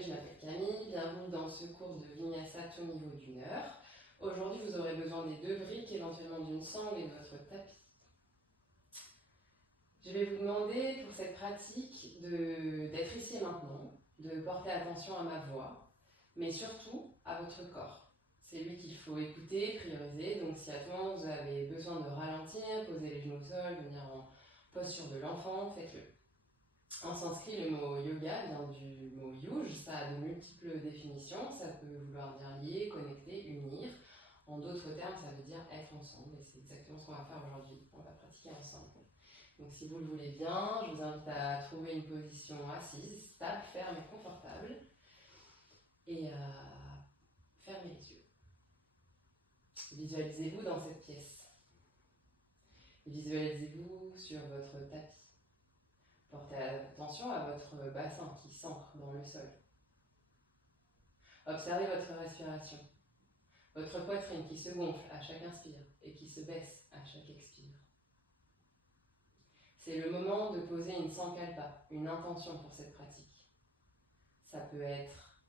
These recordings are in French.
présenté, je m'appelle Camille, bienvenue dans ce cours de Vinyasa tout niveau d'1 heure. Aujourd'hui, vous aurez besoin des 2 briques, éventuellement d'une sangle et de votre tapis. Je vais vous demander pour cette pratique d'être ici et maintenant, de porter attention à ma voix, mais surtout à votre corps. C'est lui qu'il faut écouter, prioriser, donc si à tout moment vous avez besoin de ralentir, poser les genoux au sol, venir en posture de l'enfant, faites-le. En sanskrit, le mot yoga vient du mot yuj, ça a de multiples définitions, ça peut vouloir dire lier, connecter, unir. En d'autres termes, ça veut dire être ensemble, et c'est exactement ce qu'on va faire aujourd'hui, on va pratiquer ensemble. Donc si vous le voulez bien, je vous invite à trouver une position assise, stable, ferme et confortable, et à fermer les yeux. Visualisez-vous dans cette pièce. Visualisez-vous sur votre tapis. Portez attention à votre bassin qui s'ancre dans le sol. Observez votre respiration. Votre poitrine qui se gonfle à chaque inspire et qui se baisse à chaque expire. C'est le moment de poser une sankalpa, une intention pour cette pratique. Ça peut être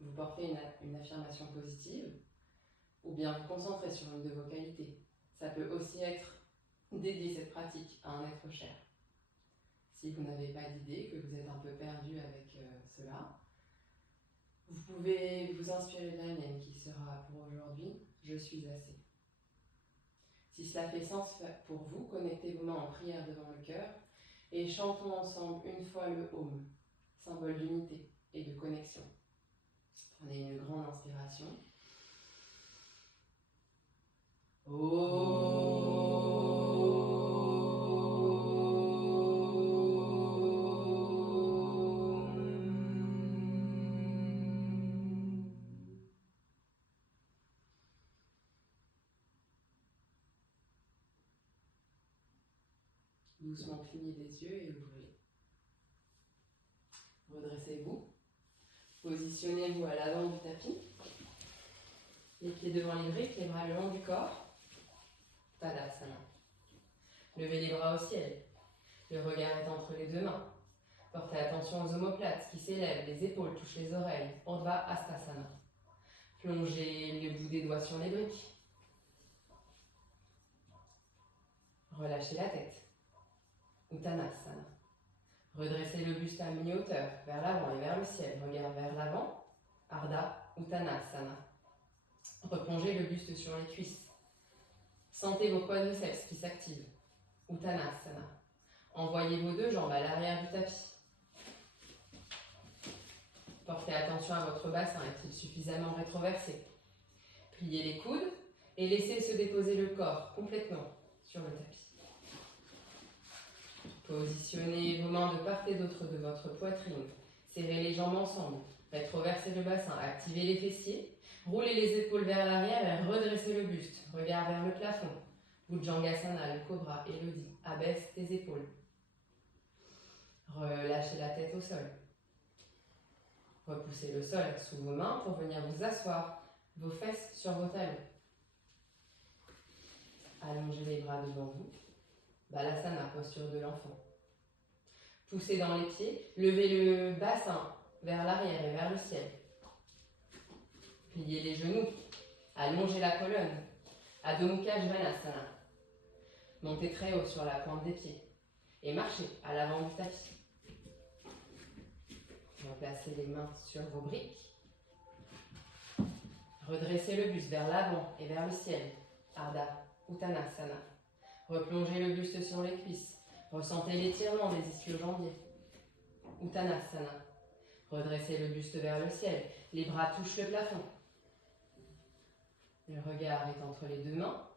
vous porter une affirmation positive ou bien vous concentrer sur une de vos qualités. Ça peut aussi être dédier cette pratique à un être cher. Si vous n'avez pas d'idée, que vous êtes un peu perdu avec cela, vous pouvez vous inspirer de la mienne qui sera pour aujourd'hui « Je suis assez ». Si cela fait sens pour vous, connectez vos mains en prière devant le cœur et chantons ensemble une fois le Om, symbole d'unité et de connexion. Prenez une grande inspiration. Doucement clignez les yeux et ouvrez. Redressez-vous. Positionnez-vous à l'avant du tapis. Les pieds devant les briques, les bras le long du corps. Tadasana. Levez les bras au ciel. Le regard est entre les 2 mains. Portez attention aux omoplates qui s'élèvent, les épaules touchent les oreilles. Urdhva Hastasana. Plongez le bout des doigts sur les briques. Relâchez la tête. Uttanasana. Redressez le buste à mi-hauteur, vers l'avant et vers le ciel. Regard vers l'avant. Ardha Uttanasana. Replongez le buste sur les cuisses. Sentez vos quadriceps qui s'activent. Uttanasana. Envoyez vos 2 jambes à l'arrière du tapis. Portez attention à votre bassin, est-il suffisamment rétroversé? Pliez les coudes et laissez se déposer le corps complètement sur le tapis. Positionnez vos mains de part et d'autre de votre poitrine. Serrez les jambes ensemble. Rétroversez le bassin. Activez les fessiers. Roulez les épaules vers l'arrière et redressez le buste. Regard vers le plafond. Bhujangasana, le cobra, Elodie. Abaisse tes épaules. Relâchez la tête au sol. Repoussez le sol sous vos mains pour venir vous asseoir, vos fesses sur vos talons. Allongez les bras devant vous. Balasana, posture de l'enfant. Poussez dans les pieds, levez le bassin vers l'arrière et vers le ciel. Pliez les genoux, allongez la colonne. Adho Mukha Svanasana. Montez très haut sur la pointe des pieds et marchez à l'avant du tapis. Placez les mains sur vos briques. Redressez le buste vers l'avant et vers le ciel. Ardha Uttanasana. Replongez le buste sur les cuisses. Ressentez l'étirement des ischio-jambiers. Uttanasana. Redressez le buste vers le ciel. Les bras touchent le plafond. Le regard est entre les 2 mains.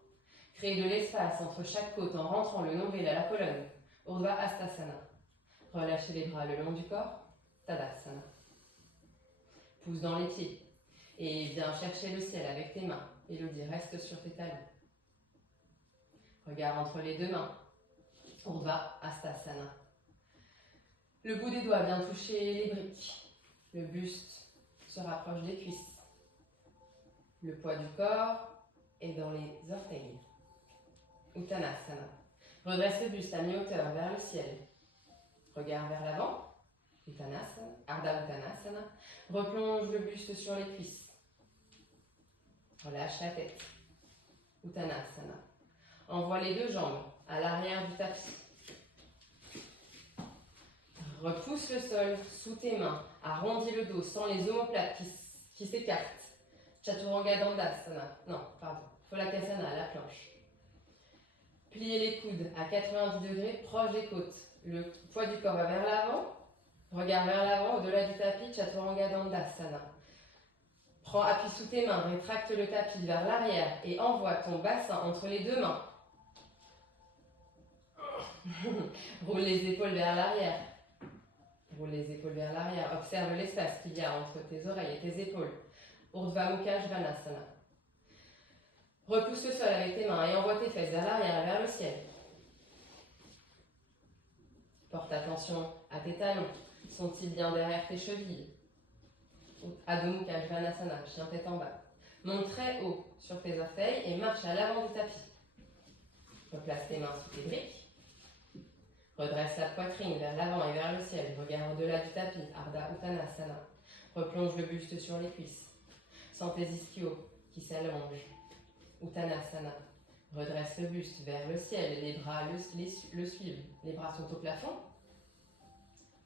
Créez de l'espace entre chaque côte en rentrant le nombril à la colonne. Urdhva Hastasana. Relâchez les bras le long du corps. Tadasana. Pousse dans les pieds et viens chercher le ciel avec tes mains. Elodie, reste sur tes talons. Regard entre les 2 mains. Urdhva Hastasana. Le bout des doigts vient toucher les briques. Le buste se rapproche des cuisses. Le poids du corps est dans les orteils. Uttanasana. Redresse le buste à mi-hauteur vers le ciel. Regard vers l'avant. Uttanasana, Ardha Uttanasana. Replonge le buste sur les cuisses. Relâche la tête. Uttanasana. Envoie les deux jambes à l'arrière du tapis. Repousse le sol sous tes mains. Arrondis le dos sans les omoplates qui s'écartent. Chaturanga Dandasana. Non, pardon. Phalakasana, la planche. Pliez les coudes à 90 degrés, proche des côtes. Le poids du corps va vers l'avant. Regard vers l'avant, au-delà du tapis, Chaturanga Dandasana. Prends appui sous tes mains, rétracte le tapis vers l'arrière et envoie ton bassin entre les deux mains. Roule les épaules vers l'arrière. Roule les épaules vers l'arrière. Observe l'espace qu'il y a entre tes oreilles et tes épaules. Urdhva Mukha Svanasana. Repousse le sol avec tes mains et envoie tes fesses vers l'arrière et vers le ciel. Porte attention à tes talons. Sont-ils bien derrière tes chevilles? Adho Mukha Svanasana, chien tête en bas. Monte très haut sur tes orteils et marche à l'avant du tapis. Replace tes mains sous tes briques. Redresse la poitrine vers l'avant et vers le ciel. Regarde au-delà du tapis, Ardha Uttanasana. Replonge le buste sur les cuisses. Sens tes ischios qui s'allongent. Uttanasana. Redresse le buste vers le ciel. Les bras le suivent. Les bras sont au plafond.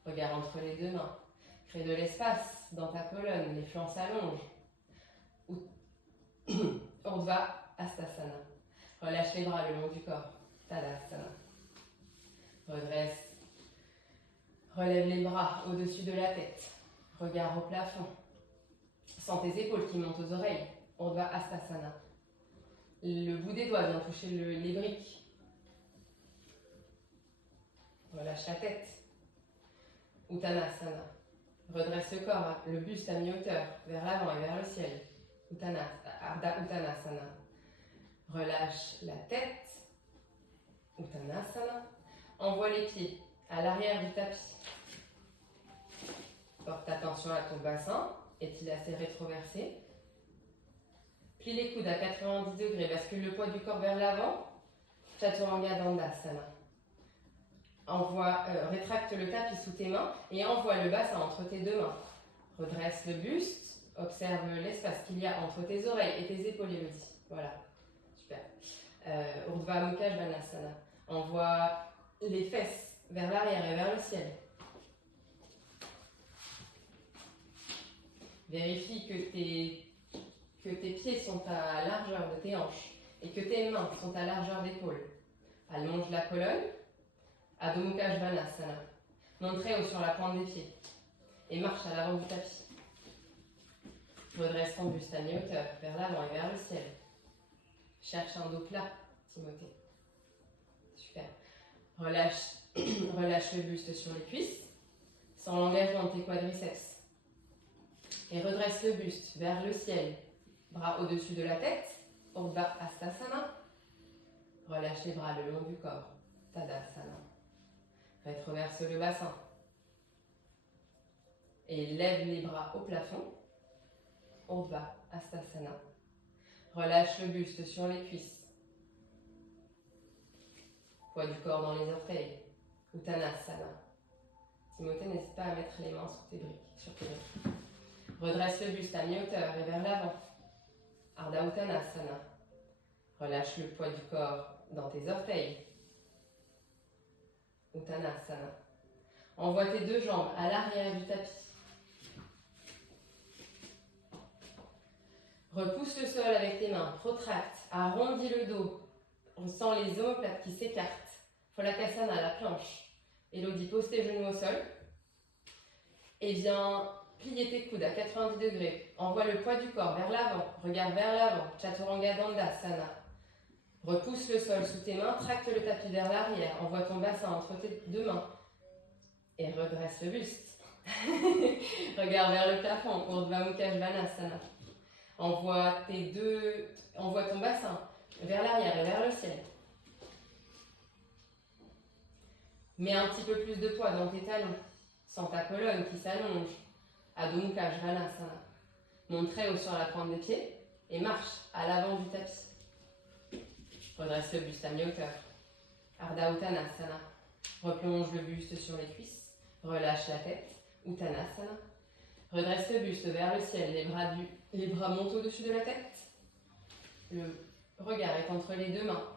Regarde entre les deux mains. Crée de l'espace dans ta colonne. Les flancs s'allongent. Urdhva Hastasana. Relâche les bras le long du corps. Tadasana. Redresse. Relève les bras au-dessus de la tête. Regard au plafond. Sens tes épaules qui montent aux oreilles. Urdhva Hastasana. Le bout des doigts vient toucher les briques. Relâche la tête. Uttanasana. Redresse le corps, le buste à mi-hauteur, vers l'avant et vers le ciel. Ardha Uttanasana. Relâche la tête. Uttanasana. Envoie les pieds à l'arrière du tapis. Porte attention à ton bassin. Est-il assez rétroversé? Plie les coudes à 90 degrés. Bascule le poids du corps vers l'avant. Chaturanga Dandasana. Rétracte le tapis sous tes mains et envoie le bassin entre tes deux mains. Redresse le buste. Observe l'espace qu'il y a entre tes oreilles et tes épaules, Elodie. Voilà. Super. Urdhva Mukha Svanasana. Envoie les fesses vers l'arrière et vers le ciel. Vérifie que tes pieds sont à la largeur de tes hanches et que tes mains sont à largeur d'épaule. Allonge la colonne. Adho Mukha Svanasana. Monte très haut sur la pointe des pieds et marche à l'avant du tapis. Redresse ton buste à mi-hauteur vers l'avant et vers le ciel. Cherche un dos plat, Timothée. Super. Relâche le buste sur les cuisses, sans l'engagement de tes quadriceps. Et redresse le buste vers le ciel, bras au-dessus de la tête, Urdhva Hastasana. Relâche les bras le long du corps, Tadasana. Rétroverse le bassin. Et lève les bras au plafond, Urdhva Hastasana. Relâche le buste sur les cuisses. Poids du corps dans les orteils. Uttanasana. Timothée, n'hésite pas à mettre les mains sur tes briques. Redresse le buste à mi-hauteur et vers l'avant. Ardha Uttanasana. Relâche le poids du corps dans tes orteils. Uttanasana. Envoie tes deux jambes à l'arrière du tapis. Repousse le sol avec tes mains. Protracte. Arrondis le dos. On sent les omoplates qui s'écartent. Phalakasana, la planche. Elodie, pose tes genoux au sol. Et viens plier tes coudes à 90 degrés. Envoie le poids du corps vers l'avant. Regarde vers l'avant. Chaturanga Dandasana. Repousse le sol sous tes mains. Tracte le tapis vers l'arrière. Envoie ton bassin entre tes deux mains. Et redresse le buste. Regarde vers le plafond. Urdhva Mukha Svanasana. Envoie ton bassin vers l'arrière et vers le ciel. Mets un petit peu plus de poids dans tes talons. Sens ta colonne qui s'allonge. Adho Mukha Svanasana. Monte très haut sur la pointe des pieds et marche à l'avant du tapis. Redresse le buste à mi-hauteur. Ardha Uttanasana. Replonge le buste sur les cuisses. Relâche la tête. Uttanasana. Redresse le buste vers le ciel, les bras montent au-dessus de la tête. Le regard est entre les deux mains.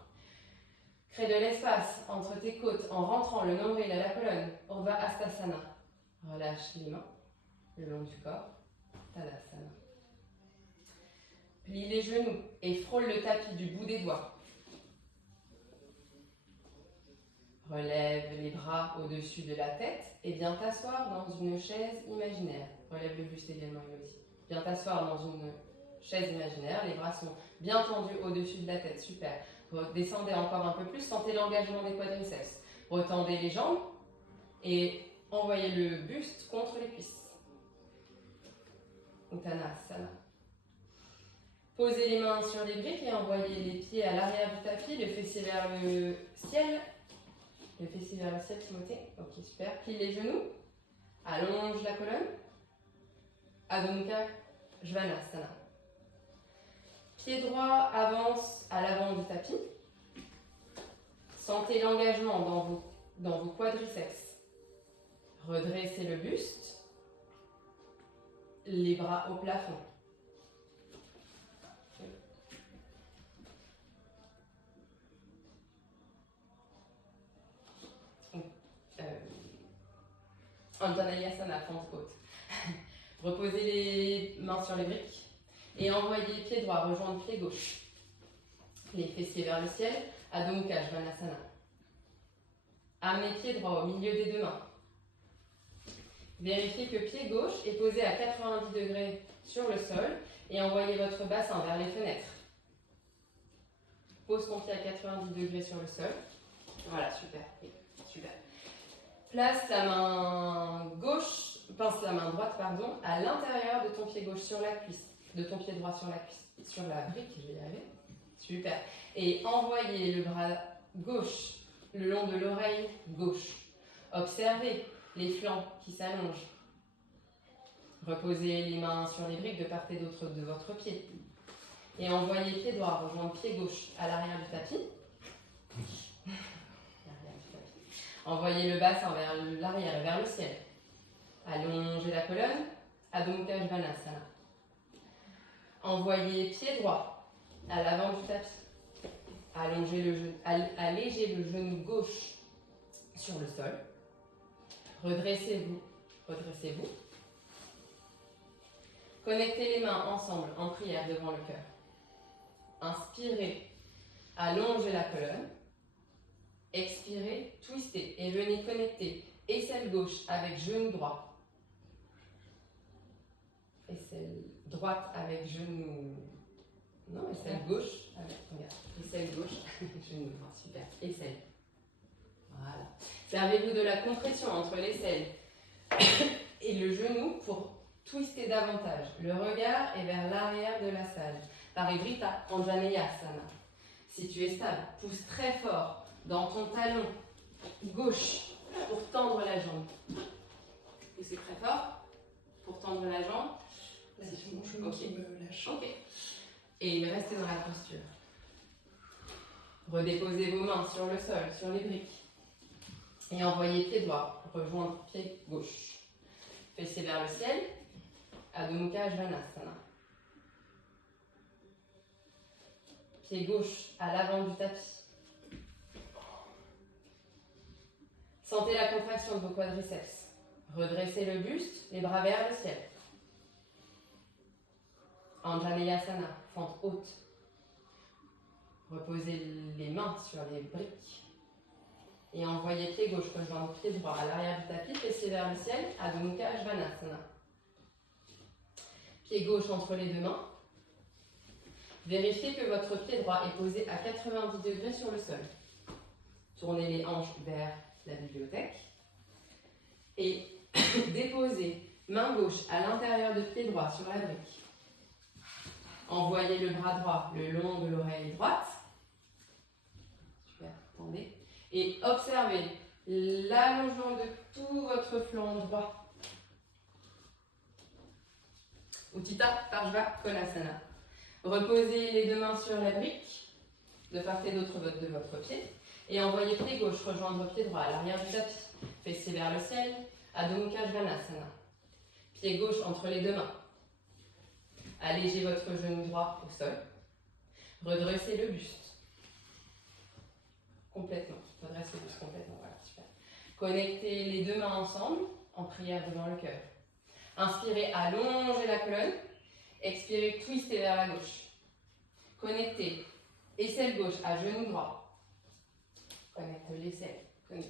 Crée de l'espace entre tes côtes en rentrant le nombril à la colonne. Urdhva Hastasana. Relâche les mains le long du corps. Tadasana. Plie les genoux et frôle le tapis du bout des doigts. Relève les bras au-dessus de la tête et viens t'asseoir dans une chaise imaginaire. Relève le buste également, Elodie. Viens t'asseoir dans une chaise imaginaire. Les bras sont bien tendus au-dessus de la tête. Super. Descendez encore un peu plus. Sentez l'engagement des quadriceps. Retendez les jambes et envoyez le buste contre les cuisses. Uttanasana. Posez les mains sur les briques et envoyez les pieds à l'arrière du tapis, le fessier vers le ciel. Le fessier vers le ciel, Timothée. Ok, super. Plie les genoux. Allonge la colonne. Adho Mukha Svanasana. Pied droit avance à l'avant du tapis. Sentez l'engagement dans vos quadriceps. Redressez le buste. Les bras au plafond. Anjaneyasana, fente haute. Reposez les mains sur les briques et envoyez pied droit rejoindre pied gauche. Les fessiers vers le ciel, Adho Mukha Svanasana. Amenez pied droit au milieu des deux mains. Vérifiez que pied gauche est posé à 90 degrés sur le sol et envoyez votre bassin vers les fenêtres. Pose ton pied à 90 degrés sur le sol. Voilà, super. Super. Place la main gauche, pince la main droite, pardon, à l'intérieur de ton pied gauche sur la cuisse, de ton pied droit sur la cuisse, sur la brique, je vais y arriver. Super. Et envoyez le bras gauche le long de l'oreille gauche. Observez les flancs qui s'allongent. Reposez les mains sur les briques de part et d'autre de votre pied. Et envoyez pied droit rejoindre pied gauche à l'arrière du tapis. Envoyez le bassin vers l'arrière et vers le ciel. Allongez la colonne. Adho Mukha Svanasana. Envoyez pied droit à l'avant du tapis. Allégez le genou gauche sur le sol. Redressez-vous. Redressez-vous. Connectez les mains ensemble en prière devant le cœur. Inspirez. Allongez la colonne. Expirez, twistez et venez connecter aisselle gauche avec genou droit. Aisselle droite avec genou... Non, aisselle gauche avec... Regarde, aisselle gauche, genou droit, super. Aisselle. Voilà. Servez-vous de la compression entre l'aisselle et le genou pour twister davantage. Le regard est vers l'arrière de la salle. Parivrtta, Anjaneyasana. Si tu es stable, pousse très fort dans ton talon gauche pour tendre la jambe. Poussez très fort pour tendre la jambe. C'est mon genou qui me lâche. Ok. Et restez dans la posture. Redéposez vos mains sur le sol, sur les briques. Et envoyez pied droit rejoindre pied gauche. Fessiers vers le ciel. Adho Mukha Svanasana. Pied gauche à l'avant du tapis. Sentez la contraction de vos quadriceps. Redressez le buste, les bras vers le ciel. Anjaneyasana, fente haute. Reposez les mains sur les briques. Et envoyez pied gauche rejoindre pied droit à l'arrière du tapis, fessiers vers le ciel, Adho Mukha Svanasana. Pied gauche entre les deux mains. Vérifiez que votre pied droit est posé à 90 degrés sur le sol. Tournez les hanches vers la bibliothèque. Et déposez main gauche à l'intérieur de pied droit sur la brique. Envoyez le bras droit le long de l'oreille droite. Super, attendez. Et observez l'allongement de tout votre flanc droit. Utthita Parshva Konasana. Reposez les deux mains sur la brique, de part et d'autre de votre pied, et envoyez pied gauche rejoindre pied droit à l'arrière du tapis. Fessiers vers le ciel, Adho Mukha Svanasana. Pied gauche entre les deux mains. Allégez votre genou droit au sol. Redressez le buste. Complètement. Redressez le buste complètement. Voilà, super. Connectez les deux mains ensemble en prière devant le cœur. Inspirez, allongez la colonne. Expirez, twistez vers la gauche. Connectez aisselle gauche à genou droit. Connecte l'aisselle.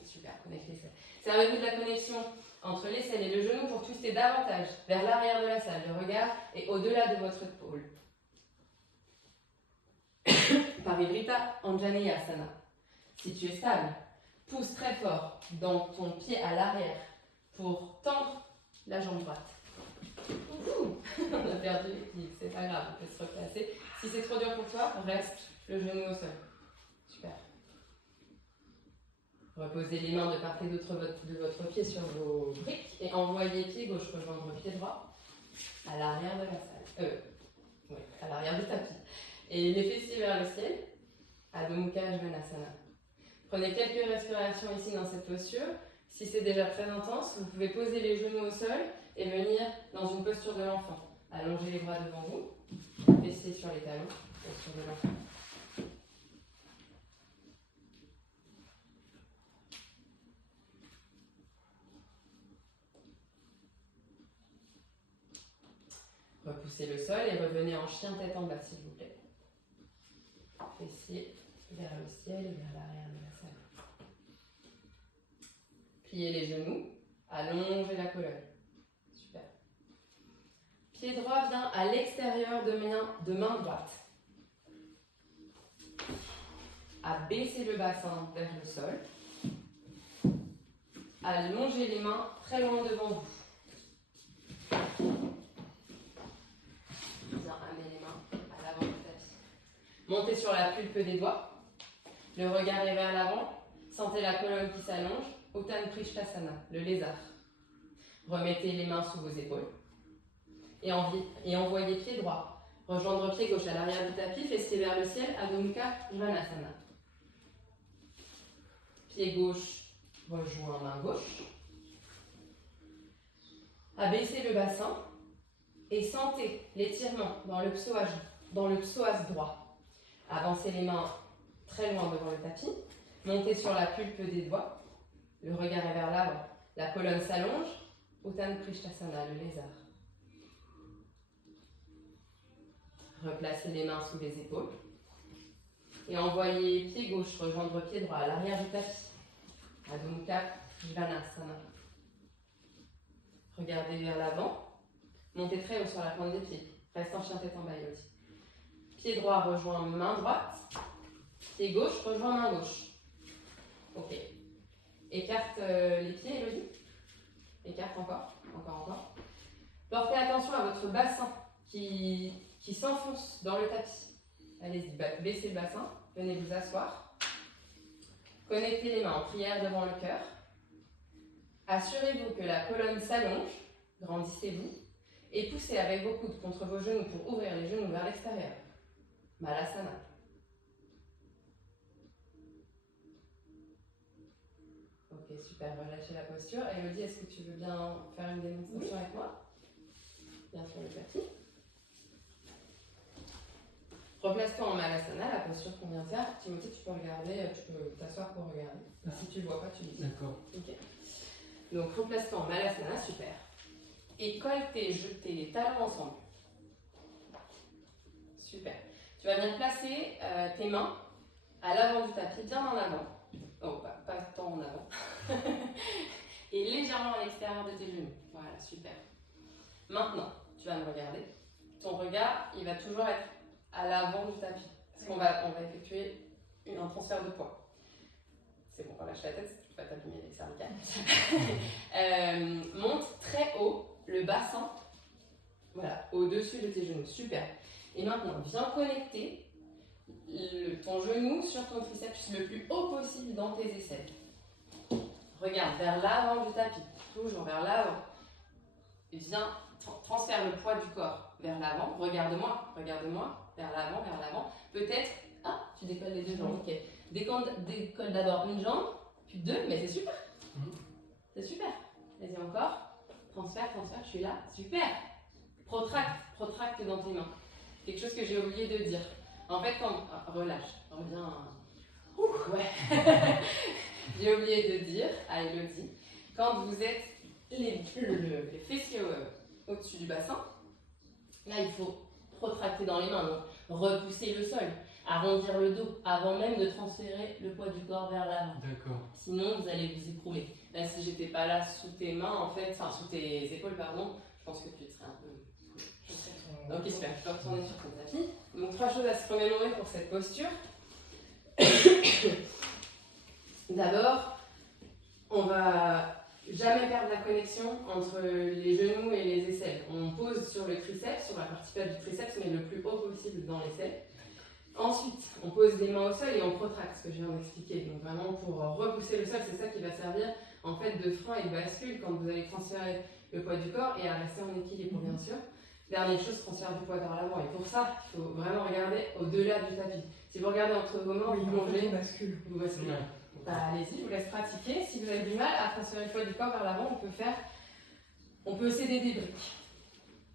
Super, connecte l'aisselle. Servez-vous de la connexion entre l'aisselle et le genou pour twister davantage vers l'arrière de la salle. Le regard est au-delà de votre épaule. Parivrita Anjaneyasana. Si tu es stable, pousse très fort dans ton pied à l'arrière pour tendre la jambe droite. On a perdu l'équilibre, c'est pas grave, on peut se replacer. Si c'est trop dur pour toi, reste le genou au sol. Super. Reposez les mains de part et d'autre de votre pied sur vos briques et envoyez pied gauche rejoindre pied droit à l'arrière de la salle. Oui, à l'arrière du tapis. Et les fessiers vers le ciel, Adho Mukha Svanasana. Prenez quelques respirations ici dans cette posture. Si c'est déjà très intense, vous pouvez poser les genoux au sol et venir dans une posture de l'enfant. Allongez les bras devant vous, fessiers sur les talons, posture de l'enfant. Repoussez le sol et revenez en chien tête en bas s'il vous plaît. Fessiers vers le ciel et vers l'arrière de la salle. Pliez les genoux, allongez la colonne. Super. Pied droit vient à l'extérieur de main droite. Abaissez le bassin vers le sol. Allongez les mains très loin devant vous. Bien, amenez les mains à l'avant du tapis. Montez sur la pulpe des doigts. Le regard est vers l'avant. Sentez la colonne qui s'allonge. Uttan Prishthasana, le lézard. Remettez les mains sous vos épaules. Et envoyez pied droit. Rejoindre pied gauche à l'arrière du tapis. Fessiers vers le ciel. Adho Mukha Svanasana. Pied gauche rejoint main gauche. Abaissez le bassin. Et sentez l'étirement dans le psoas droit. Avancez les mains très loin devant le tapis. Montez sur la pulpe des doigts. Le regard est vers l'avant. La colonne s'allonge. Uttan Prishthasana, le lézard. Replacez les mains sous les épaules. Et envoyez pied gauche rejoindre pied droit à l'arrière du tapis. Adho Mukha Svanasana. Regardez vers l'avant. Montez très haut sur la pointe des pieds. Reste en chien tête en bas, Elodie. Pied droit rejoint main droite. Pied gauche rejoint main gauche. Ok. Écarte les pieds, Elodie. Écarte encore. Encore. Portez attention à votre bassin qui s'enfonce dans le tapis. Allez-y, baissez le bassin. Venez vous asseoir. Connectez les mains en prière devant le cœur. Assurez-vous que la colonne s'allonge. Grandissez-vous. Et poussez avec vos coudes contre vos genoux pour ouvrir les genoux vers l'extérieur. Malasana. Ok, super, relâchez la posture. Elodie, est-ce que tu veux bien faire une démonstration avec moi? Bien sur le tapis. Replace-toi en Malasana, la posture qu'on vient de faire. Timothée, tu peux regarder, tu peux t'asseoir pour regarder. Et si tu ne vois pas, tu me dis. D'accord. Ok. Donc, replace-toi en Malasana, super. Et colle tes talons ensemble. Super. Tu vas venir placer tes mains à l'avant du tapis, bien en avant. Oh, pas tant en avant. Et légèrement à l'extérieur de tes genoux. Voilà, super. Maintenant, tu vas me regarder. Ton regard, il va toujours être à l'avant du tapis. Parce qu'on va effectuer un transfert de poids. C'est bon, relâche la tête, tu vas t'abîmer les cervicales. Monte très haut le bassin, voilà, au-dessus de tes genoux. Super. Et maintenant, viens connecter ton genou sur ton triceps le plus haut possible dans tes aisselles. Regarde vers l'avant du tapis, toujours vers l'avant. Viens, transfère le poids du corps vers l'avant. Regarde-moi, vers l'avant. Peut-être, tu décolles les deux jambes, ok. Décolle d'abord une jambe, puis deux, mais c'est super. C'est super. Vas-y encore. transfère, je suis là, super. Protracte dans tes mains. Quelque chose que j'ai oublié de dire. En fait, quand... relâche, reviens... ouais. J'ai oublié de dire à Elodie, quand vous êtes les fessiers au-dessus du bassin, là, il faut protracter dans les mains, donc repousser le sol, arrondir le dos, avant même de transférer le poids du corps vers l'avant. D'accord. Sinon, vous allez vous écrouler. Là, si j'étais pas là sous tes mains, en fait, enfin sous tes épaules, pardon, je pense que tu serais un peu... Ok, super, je peux retourner sur ton tapis. Donc, 3 choses à se remémorer pour cette posture. D'abord, on va jamais perdre la connexion entre les genoux et les aisselles. On pose sur le triceps, sur la partie plate du triceps, mais le plus haut possible dans l'aisselle. Ensuite, on pose les mains au sol et on protracte, ce que je viens d'expliquer. Donc vraiment pour repousser le sol, c'est ça qui va servir en fait de frein et de bascule quand vous allez transférer le poids du corps et à rester en équilibre bien sûr. Dernière chose, transfert du poids vers l'avant. Et pour ça, il faut vraiment regarder au-delà du tapis. Si vous regardez entre vos mains, vous plongez, vous basculez. Bah, allez-y, je vous laisse pratiquer. Si vous avez du mal à transférer le poids du corps vers l'avant, on peut céder des briques.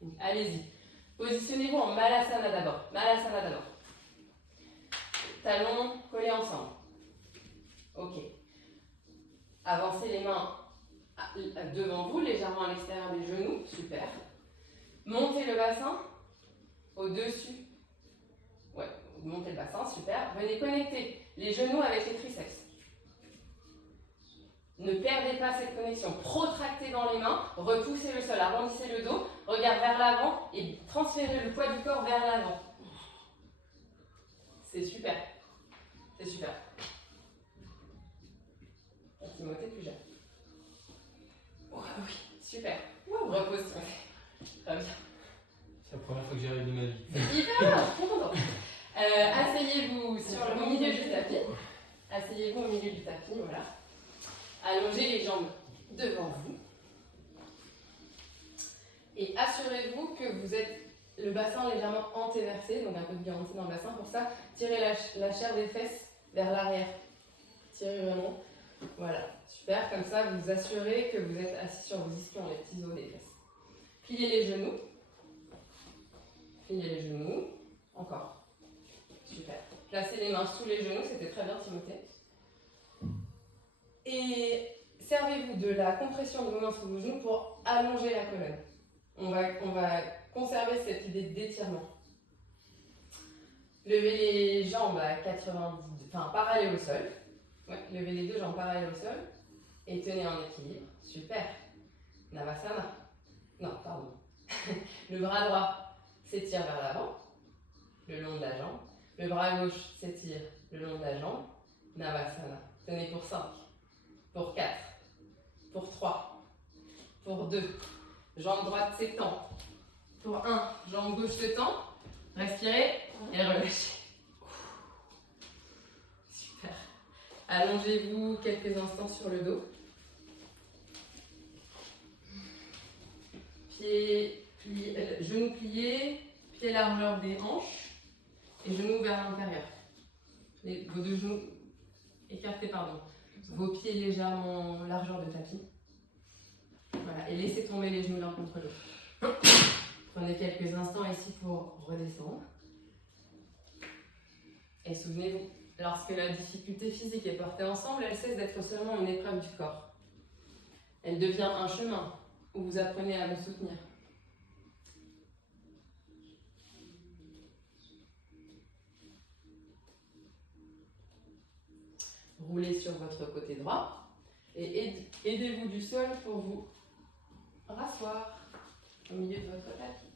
Donc, allez-y. Positionnez-vous en Malasana d'abord. Talons collés ensemble. Ok. Avancez les mains devant vous, légèrement à l'extérieur des genoux. Super. Montez le bassin au-dessus. Ouais, montez le bassin, super. Venez connecter les genoux avec les triceps. Ne perdez pas cette connexion. Protractez dans les mains, repoussez le sol, arrondissez le dos, regard vers l'avant et transférez le poids du corps vers l'avant. C'est super. C'est super. Timothée, plus jeune. Oh, oui, super. Repose, Timothée. Très bien. C'est la première fois que j'y arrive de ma vie. C'est hyper bien, je suis contente. Asseyez-vous au milieu du tapis. Asseyez-vous au milieu du tapis, voilà. Allongez les jambes devant vous. Et assurez-vous que vous êtes le bassin légèrement antéversé, donc un peu de garantie dans le bassin. Pour ça, tirez la chair des fesses vers l'arrière. Tirez vraiment. Voilà, super. Comme ça, vous assurez que vous êtes assis sur vos ischions, les petits os des fesses. Pliez les genoux. Pliez les genoux. Encore. Super. Placez les mains sous les genoux, c'était très bien, Timothée. Et servez-vous de la compression de vos mains sous vos genoux pour allonger la colonne. On va conserver cette idée d'étirement. Levez les jambes à 90, parallèles au sol. Ouais, levez les deux jambes parallèles au sol et tenez en équilibre. Super. Navasana. Non, pardon. Le bras droit s'étire vers l'avant, le long de la jambe. Le bras gauche s'étire le long de la jambe. Navasana. Tenez pour 5, pour 4, pour 3, pour 2. Jambe droite s'étend. Pour 1, jambe gauche se tend. Respirez et relâchez. Super. Allongez-vous quelques instants sur le dos. Genoux pliés, pieds largeur des hanches et genoux vers l'intérieur. Vos deux genoux écartés, pardon. Vos pieds légèrement largeur de tapis. Voilà, et laissez tomber les genoux l'un contre l'autre. Prenez quelques instants ici pour redescendre. Et souvenez-vous, lorsque la difficulté physique est portée ensemble, elle cesse d'être seulement une épreuve du corps. Elle devient un chemin où vous apprenez à vous soutenir. Roulez sur votre côté droit et aidez-vous du sol pour vous rasseoir au milieu de votre tapis.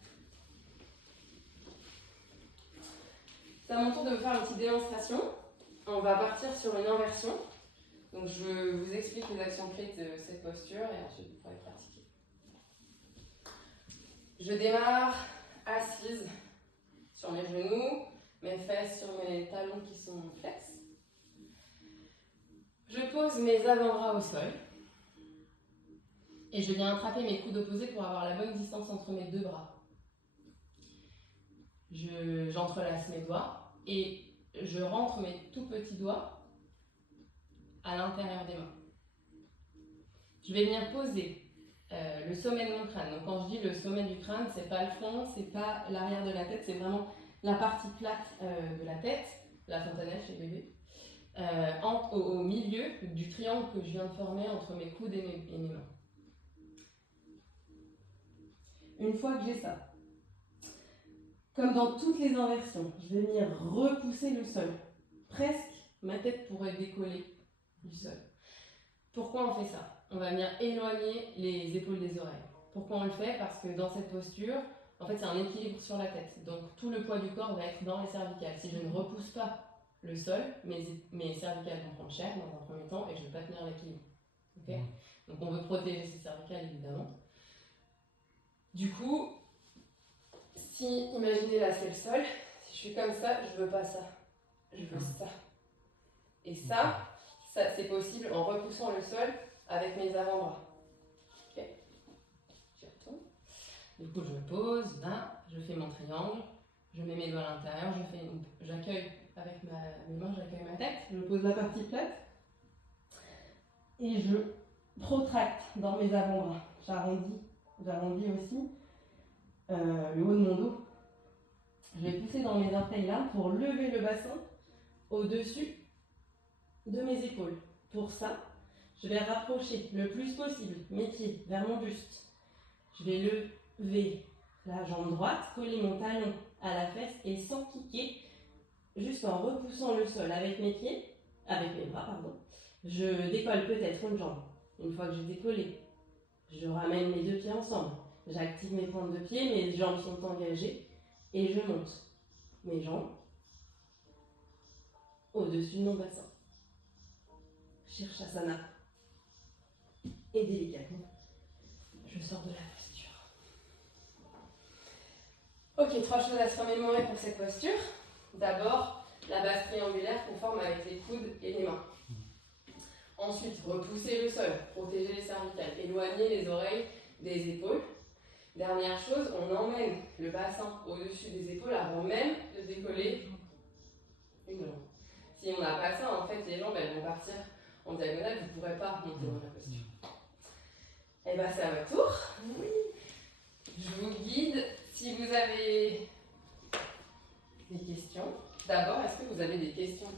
C'est à mon tour de vous faire une petite démonstration. On va partir sur une inversion. Donc je vous explique les actions clés de cette posture et ensuite vous pourrez pratiquer. Je démarre assise sur mes genoux, mes fesses sur mes talons qui sont flex. Je pose mes avant-bras au sol et je viens attraper mes coudes opposés pour avoir la bonne distance entre mes deux bras. J'entrelace mes doigts et je rentre mes tout petits doigts à l'intérieur des mains. Je vais venir poser le sommet de mon crâne. Donc quand je dis le sommet du crâne, c'est pas le fond, c'est pas l'arrière de la tête, c'est vraiment la partie plate de la tête, la fontanelle chez bébé, au milieu du triangle que je viens de former entre mes coudes et mes mains. Une fois que j'ai ça, comme dans toutes les inversions, je vais venir repousser le sol. Presque, ma tête pourrait décoller du sol. Pourquoi on fait ça? On va venir éloigner les épaules des oreilles. Pourquoi on le fait? Parce que dans cette posture, en fait, il y a un équilibre sur la tête. Donc, tout le poids du corps va être dans les cervicales. Si je ne repousse pas le sol, mes cervicales vont prendre cher dans un premier temps et je ne vais pas tenir l'équilibre. Okay? Donc, on veut protéger ces cervicales, évidemment. Du coup, si, imaginez là, c'est le sol. Si je suis comme ça, je veux pas ça. Je veux ça. Et ça c'est possible en repoussant le sol avec mes avant-bras. Ok. J'y retourne. Du coup, je me pose, là, je fais mon triangle, je mets mes doigts à l'intérieur, j'accueille avec mes mains, j'accueille ma tête, je pose la partie plate et je protracte dans mes avant-bras. J'arrondis aussi le haut de mon dos. Je vais pousser dans mes orteils là pour lever le bassin au-dessus de mes épaules. Pour ça, je vais rapprocher le plus possible mes pieds vers mon buste. Je vais lever la jambe droite, coller mon talon à la fesse et sans kicker, juste en repoussant le sol avec mes bras, pardon, je décolle peut-être une jambe. Une fois que j'ai décollé, je ramène mes deux pieds ensemble. J'active mes pointes de pied, mes jambes sont engagées et je monte mes jambes au-dessus de mon bassin. Shirshasana. Et délicatement, je sors de la posture. Ok, 3 choses à se remémorer pour cette posture. D'abord, la base triangulaire qu'on forme avec les coudes et les mains. Ensuite, repousser le sol, protéger les cervicales, éloigner les oreilles des épaules. Dernière chose, on emmène le bassin au-dessus des épaules avant même de décoller une jambe. Si on n'a pas ça, en fait, les jambes elles vont partir en diagonale, vous ne pourrez pas monter dans la posture. Et bien, c'est à votre tour. Oui. Je vous guide. Si vous avez des questions, d'abord, est-ce que vous avez des questions?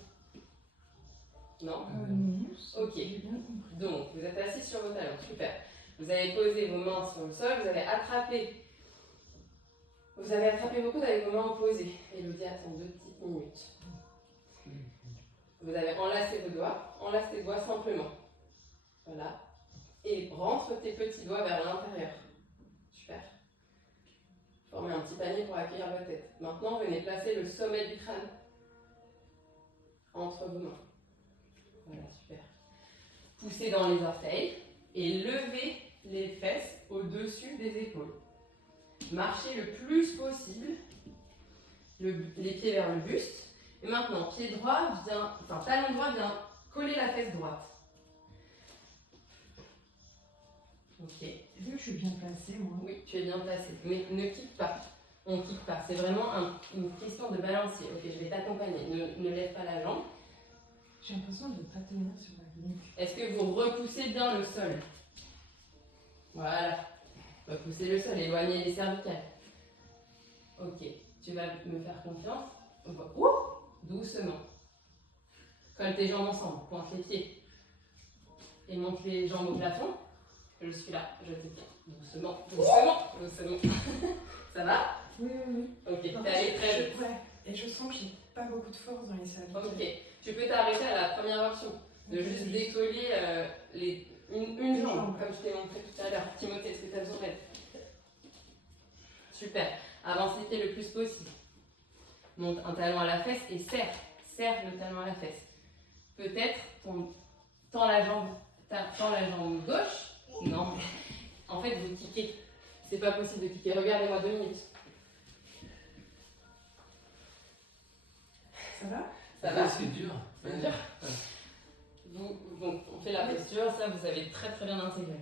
Non? Non. Ok. J'ai bien compris. Donc, vous êtes assis sur vos talons. Super. Vous avez posé vos mains sur le sol, vous avez attrapé vos coudes avec vos mains opposées. Élodie attend 2 petites minutes. Vous avez enlacé vos doigts, enlace tes doigts simplement. Voilà. Et rentre tes petits doigts vers l'intérieur. Super. Formez un petit panier pour accueillir votre tête. Maintenant, venez placer le sommet du crâne entre vos mains. Voilà, super. Poussez dans les orteils et levez les fesses au-dessus des épaules. Marchez le plus possible, les pieds vers le buste. Et maintenant, talon droit vient coller la fesse droite. Ok. Est-ce que je suis bien placée, moi? Oui, tu es bien placé. Mais ne quitte pas. On ne quitte pas. C'est vraiment une question de balancier. Ok, je vais t'accompagner. Ne lève pas la jambe. J'ai l'impression de ne pas tenir sur la nuque. Est-ce que vous repoussez bien le sol? Voilà. Repoussez le sol, éloignez les cervicales. Ok, tu vas me faire confiance. Doucement. Colle tes jambes ensemble, pointe les pieds. Et monte les jambes au plafond. Je suis là, je te tiens. Doucement, doucement, doucement. Ça va? Oui. Ok, t'es allé très vite. Ouais, et je sens que j'ai pas beaucoup de force dans les cervicales. Ok, tu peux t'arrêter à la première option. De juste décoller une jambe, comme je t'ai montré tout à l'heure. Timothée, est-ce que tu as besoin d'aide? Super. Avance les pieds le plus possible. Monte un talon à la fesse et serre le talon à la fesse. Peut-être tends la jambe gauche. Non, en fait vous kickez. C'est pas possible de kicker. Regardez-moi 2 minutes. Ça va? Ça va? C'est dur. C'est dur. Donc on fait la posture, ça vous avez très très bien intégré.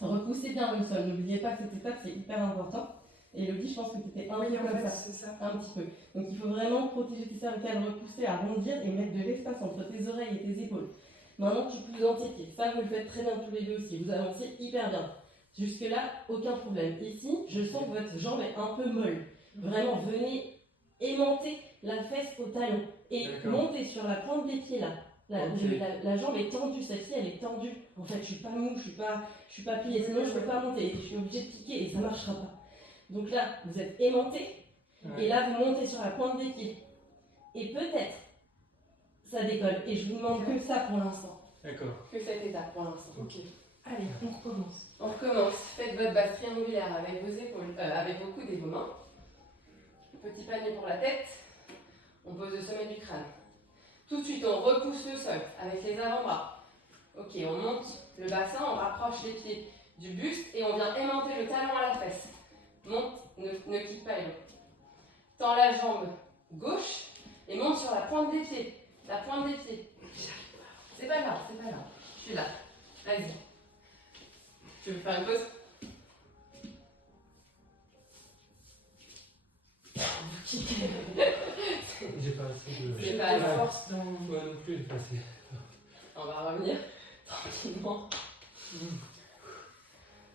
Repoussez bien le sol. N'oubliez pas que cette étape c'est hyper important. Et Elodie, je pense que tu étais un peu comme ça. C'est ça. Un petit peu. Donc il faut vraiment protéger tes cervicales, repousser, arrondir et mettre de l'espace entre tes oreilles et tes épaules. Maintenant tu pousses dans tes pieds. Ça vous le faites très bien tous les deux aussi. Vous avancez hyper bien. Jusque-là, aucun problème. Ici, je sens que votre jambe est un peu molle. Vraiment, venez aimanter la fesse au talon et D'accord. montez sur la pointe des pieds là. Ok. La jambe est tendue, celle-ci elle est tendue. En fait, je suis pas mou, je suis pas pliée, sinon je peux pas monter. Je suis obligée de piquer et ça marchera pas. Donc là, vous êtes aimanté Ouais. et là vous montez sur la pointe des pieds. Et peut-être ça décolle. Et je vous demande que ça pour l'instant. D'accord. Que cette étape pour l'instant. Ok. Allez, on recommence. On recommence. Faites votre base triangulaire avec vos épaules, avec vos coudes et vos mains. Petit panier pour la tête. On pose le sommet du crâne. Tout de suite, on repousse le sol avec les avant-bras. Ok, on monte le bassin, on rapproche les pieds du buste et on vient aimanter le talon à la fesse. Monte, ne quitte pas les mains. Tends la jambe gauche et monte sur la pointe des pieds. La pointe des pieds. C'est pas grave, c'est pas grave. Je suis là. Vas-y. Tu veux faire une pause? J'ai pas assez de. C'est pas de grave. force dans... Moi non plus, j'ai pas assez. On va revenir tranquillement.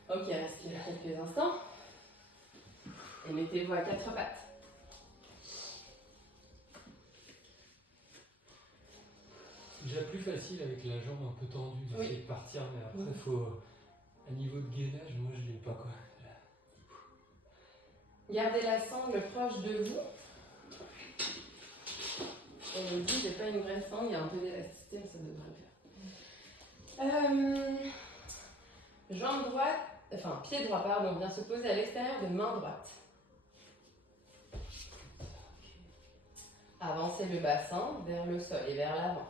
Ok, respirez quelques instants. Et mettez-vous à quatre pattes. C'est déjà plus facile avec la jambe un peu tendue d'essayer Oui. de partir, mais après, faut. À niveau de gainage, moi je l'ai pas quoi. Gardez la sangle proche de vous. On me dit, j'ai pas une vraie sangle, il y a un peu d'élasticité, mais ça devrait le faire. Jambe droite, enfin pied droit, pardon, vient se poser à l'extérieur de main droite. Avancez le bassin vers le sol et vers l'avant.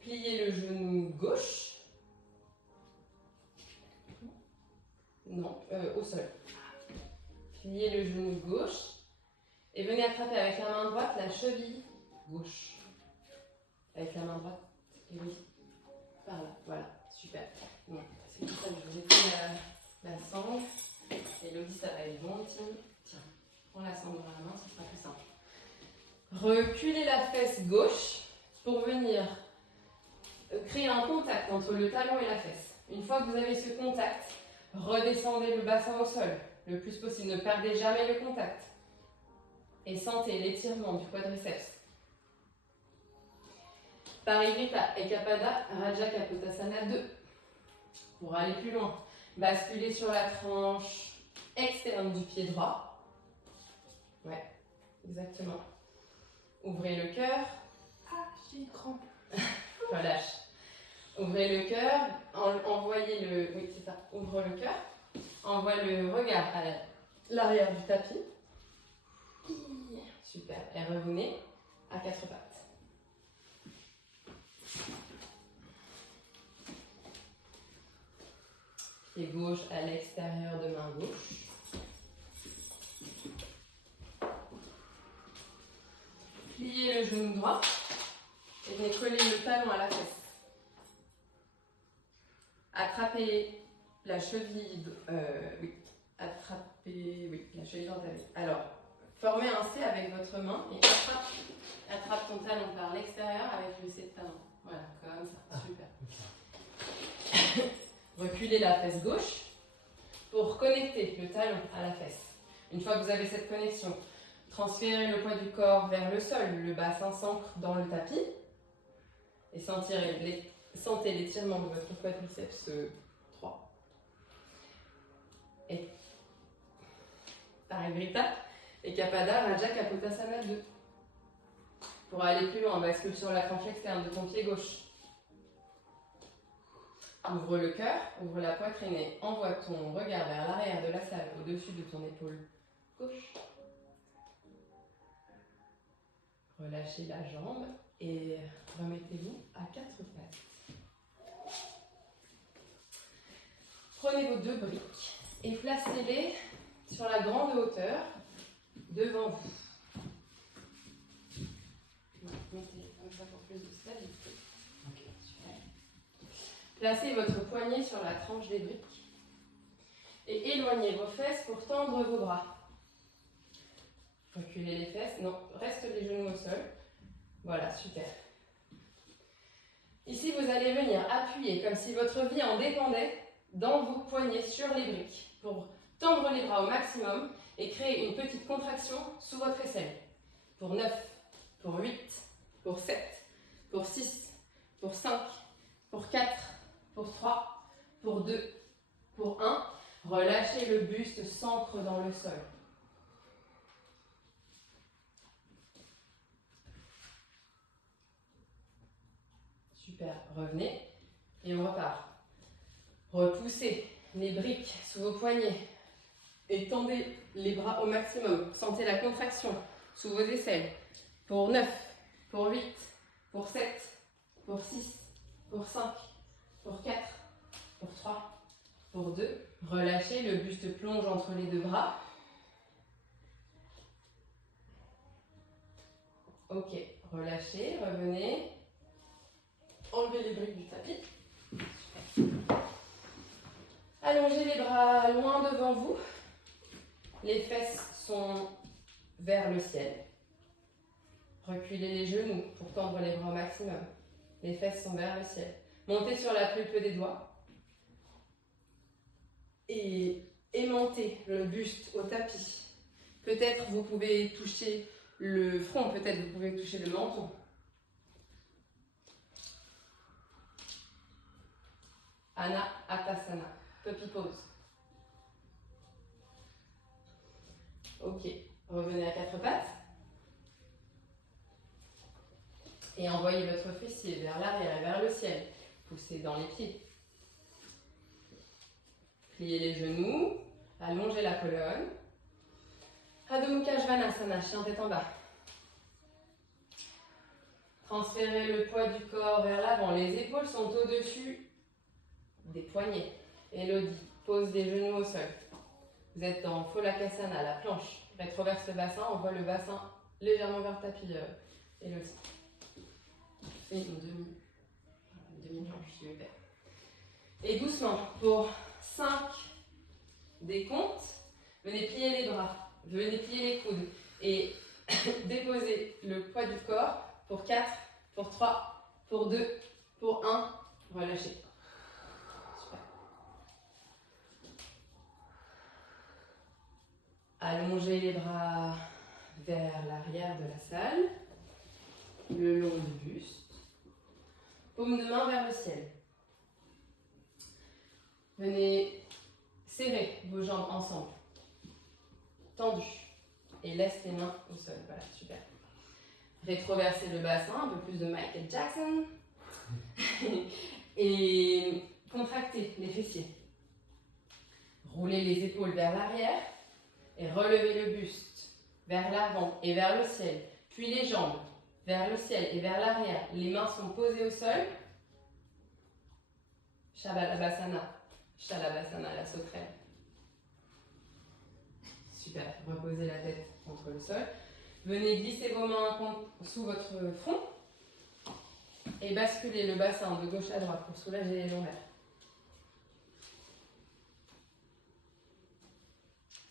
Pliez le genou gauche. Non, au sol. Pliez le genou gauche et venez attraper avec la main droite la cheville gauche. Avec la main droite, et oui, par là, voilà, super. Bon, c'est pour ça que je vous ai pris la sangle. Elodie, ça va être bon, tiens, prends la sangle dans la main, ce sera plus simple. Reculez la fesse gauche pour venir créer un contact entre le talon et la fesse. Une fois que vous avez ce contact, redescendez le bassin au sol le plus possible. Ne perdez jamais le contact. Et sentez l'étirement du quadriceps. Parivrita Ekapada Raja Kapotasana 2. Pour aller plus loin, basculez sur la tranche externe du pied droit. Ouais, exactement. Ouvrez le cœur. Ah, j'ai une crampe. Relâche. Ouvrez le cœur, envoyez le... Oui, c'est ça. Ouvre le cœur. Envoie le regard à l'arrière du tapis. Super. Et revenez à quatre pattes. Pied gauche à l'extérieur de main gauche. Pliez le genou droit et venez coller le talon à la fesse. Attrapez la cheville, la cheville d'entavée. Alors, formez un C avec votre main et attrape ton talon par l'extérieur avec le C de talon. Voilà, comme ça, super. Reculez la fesse gauche pour connecter le talon à la fesse. Une fois que vous avez cette connexion, transférez le poids du corps vers le sol, le bassin s'ancre dans le tapis et sentez l'étirement de votre quadriceps 3. Et Parivrita Ekapada Raja Kapotasana 2. Pour aller plus loin, bascule sur la tranche externe de ton pied gauche. Ouvre le cœur, ouvre la poitrine et envoie ton regard vers l'arrière de la salle, au-dessus de ton épaule gauche. Relâchez la jambe et remettez-vous à quatre pattes. Prenez vos deux briques et placez-les sur la grande hauteur devant vous. Mettez comme ça pour plus de stabilité. Ok. Super. Placez votre poignet sur la tranche des briques et éloignez vos fesses pour tendre vos bras. Reculez les fesses, non, reste les genoux au sol. Voilà, super. Ici, vous allez venir appuyer comme si votre vie en dépendait dans vos poignets sur les briques pour tendre les bras au maximum et créer une petite contraction sous votre aisselle. Pour 9, pour 8, pour 7, pour 6, pour 5, pour 4, pour 3, pour 2, pour 1. Relâchez le buste, s'ancre dans le sol. Super, revenez et on repart. Repoussez les briques sous vos poignets et tendez les bras au maximum. Sentez la contraction sous vos aisselles. Pour 9, pour 8, pour 7, pour 6, pour 5, pour 4, pour 3, pour 2. Relâchez, le buste plonge entre les deux bras. Ok, relâchez, revenez. Enlevez les briques du tapis. Allongez les bras loin devant vous. Les fesses sont vers le ciel. Reculez les genoux pour tendre les bras au maximum. Les fesses sont vers le ciel. Montez sur la pulpe des doigts. Et aimantez le buste au tapis. Peut-être vous pouvez toucher le front, peut-être vous pouvez toucher le menton. Anahatasana, puppy pose. Ok, revenez à quatre pattes. Et envoyez votre fessier vers l'arrière et vers le ciel. Poussez dans les pieds. Pliez les genoux, allongez la colonne. Adho Mukha Svanasana, chien tête en bas. Transférez le poids du corps vers l'avant. Les épaules sont au-dessus des poignets. Elodie, pose des genoux au sol. Vous êtes dans Pholakasana, la planche. Rétroverse le bassin, on voit le bassin légèrement vers le tapis. Elodie. Fais une demi-planche, s'il vous plaît. Et doucement, pour 5 décomptes, venez plier les bras, venez plier les coudes et déposez le poids du corps pour 4, pour 3, pour 2, pour 1, relâchez. Super. Allongez les bras vers l'arrière de la salle, le long du buste. Paume de main vers le ciel. Venez serrer vos jambes ensemble, tendues, et laisse les mains au sol. Voilà, super. Rétroversez le bassin, un peu plus de Michael Jackson. Et contractez les fessiers. Roulez les épaules vers l'arrière et relevez le buste vers l'avant et vers le ciel. Puis les jambes vers le ciel et vers l'arrière. Les mains sont posées au sol. Shalabhasana. Shalabhasana, la sauterelle. Super. Reposez la tête contre le sol. Venez glisser vos mains sous votre front et basculez le bassin de gauche à droite pour soulager les lombaires.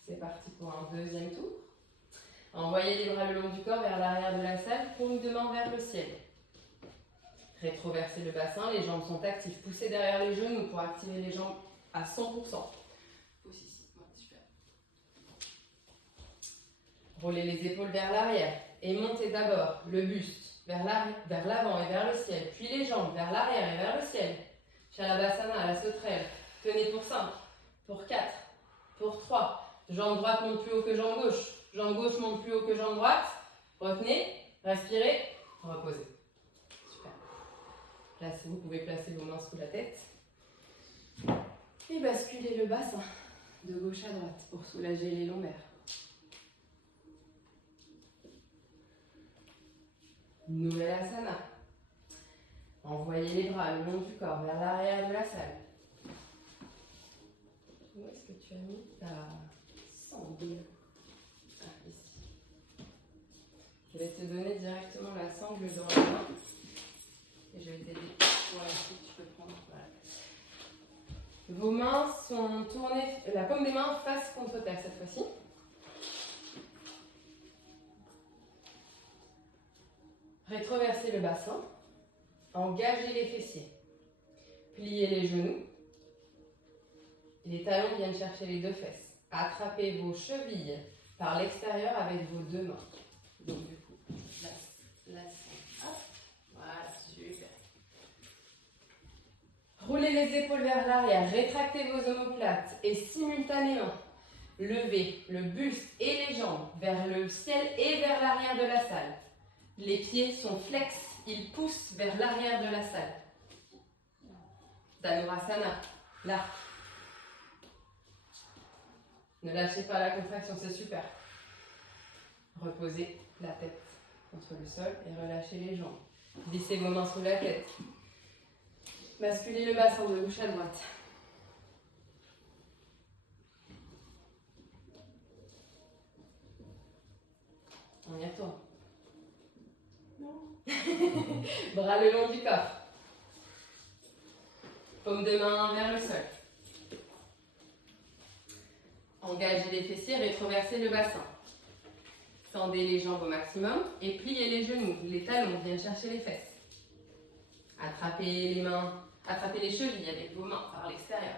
C'est parti pour un deuxième tour. Envoyez les bras le long du corps vers l'arrière de la salle, paume de main vers le ciel. Rétroversez le bassin, les jambes sont actives. Poussez derrière les genoux pour activer les jambes à 100%. Pousse ici, ouais, super. Roulez les épaules vers l'arrière et montez d'abord le buste vers l'avant et vers le ciel, puis les jambes vers l'arrière et vers le ciel. Shalabhasana, la sauterelle. Tenez pour 5, pour 4, pour 3. Jambe droite monte plus haut que jambe gauche. Jambe gauche monte plus haut que jambe droite. Retenez, respirez, reposez. Super. Placez, vous pouvez placer vos mains sous la tête. Et basculez le bassin de gauche à droite pour soulager les lombaires. Nouvelle asana. Envoyez les bras le long du corps vers l'arrière de la salle. Où est-ce que tu as mis ta sangle? Ah, ici. Je vais te donner directement la sangle dans la main. Et je vais t'aider. Voilà, si tu peux prendre. Voilà. Vos mains sont tournées, la paume des mains face contre terre cette fois-ci. Rétroversez le bassin. Engagez les fessiers. Pliez les genoux. Les talons viennent chercher les deux fesses. Attrapez vos chevilles par l'extérieur avec vos deux mains. Donc du coup, hop, voilà, super. Roulez les épaules vers l'arrière, rétractez vos omoplates et simultanément, levez le buste et les jambes vers le ciel et vers l'arrière de la salle. Les pieds sont flex, ils poussent vers l'arrière de la salle. Dhanurasana, l'arc. Ne lâchez pas la contraction, c'est super. Reposez la tête contre le sol et relâchez les jambes. Glissez vos mains sous la tête. Basculez le bassin de gauche à droite. On y retourne. Bras le long du corps. Paume de main vers le sol. Engagez les fessiers, rétroversez le bassin. Tendez les jambes au maximum et pliez les genoux. Les talons viennent chercher les fesses. Attrapez les mains, attrapez les chevilles avec vos mains par l'extérieur.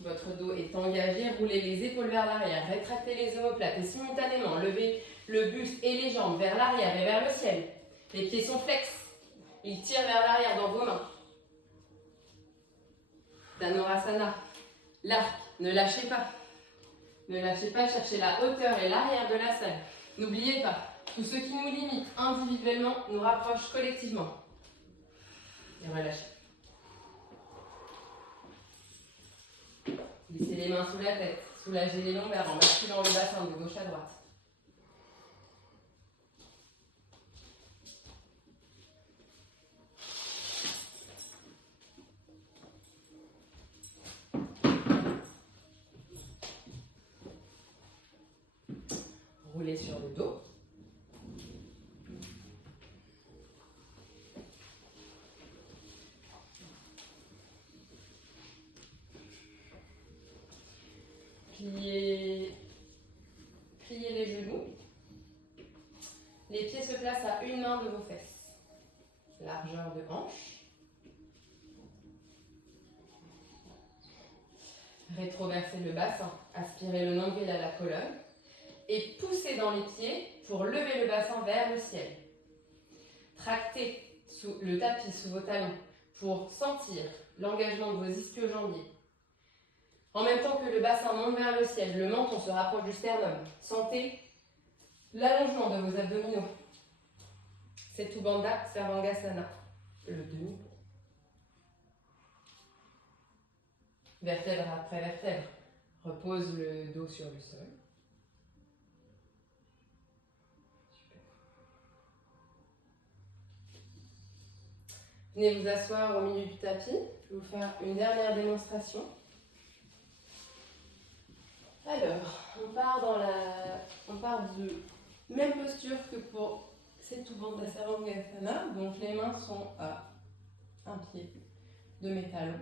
Votre dos est engagé, roulez les épaules vers l'arrière, rétractez les omoplates et simultanément levez le buste et les jambes vers l'arrière et vers le ciel. Les pieds sont flex, ils tirent vers l'arrière dans vos mains. Dhanurasana, l'arc, ne lâchez pas. Ne lâchez pas, cherchez la hauteur et l'arrière de la salle. N'oubliez pas, tout ce qui nous limite individuellement nous rapproche collectivement. Et relâchez. Glissez les mains sous la tête, soulagez les lombaires en basculant le bassin de gauche à droite. Roulez sur le dos. Pliez les genoux. Les pieds se placent à une main de vos fesses. Largeur de hanche. Rétroversez le bassin. Aspirez le nombril à la colonne. Et poussez dans les pieds pour lever le bassin vers le ciel. Tractez le tapis sous vos talons pour sentir l'engagement de vos ischio-jambiers. En même temps que le bassin monte vers le ciel, le menton se rapproche du sternum. Sentez l'allongement de vos abdominaux. Setu Bandha Sarvangasana, le demi. Vertèbre après vertèbre. Repose le dos sur le sol. Venez vous asseoir au milieu du tapis. Je vais vous faire une dernière démonstration. Alors, on part de même posture que pour Setu Bandha Sarvangasana. Donc les mains sont à un pied de mes talons.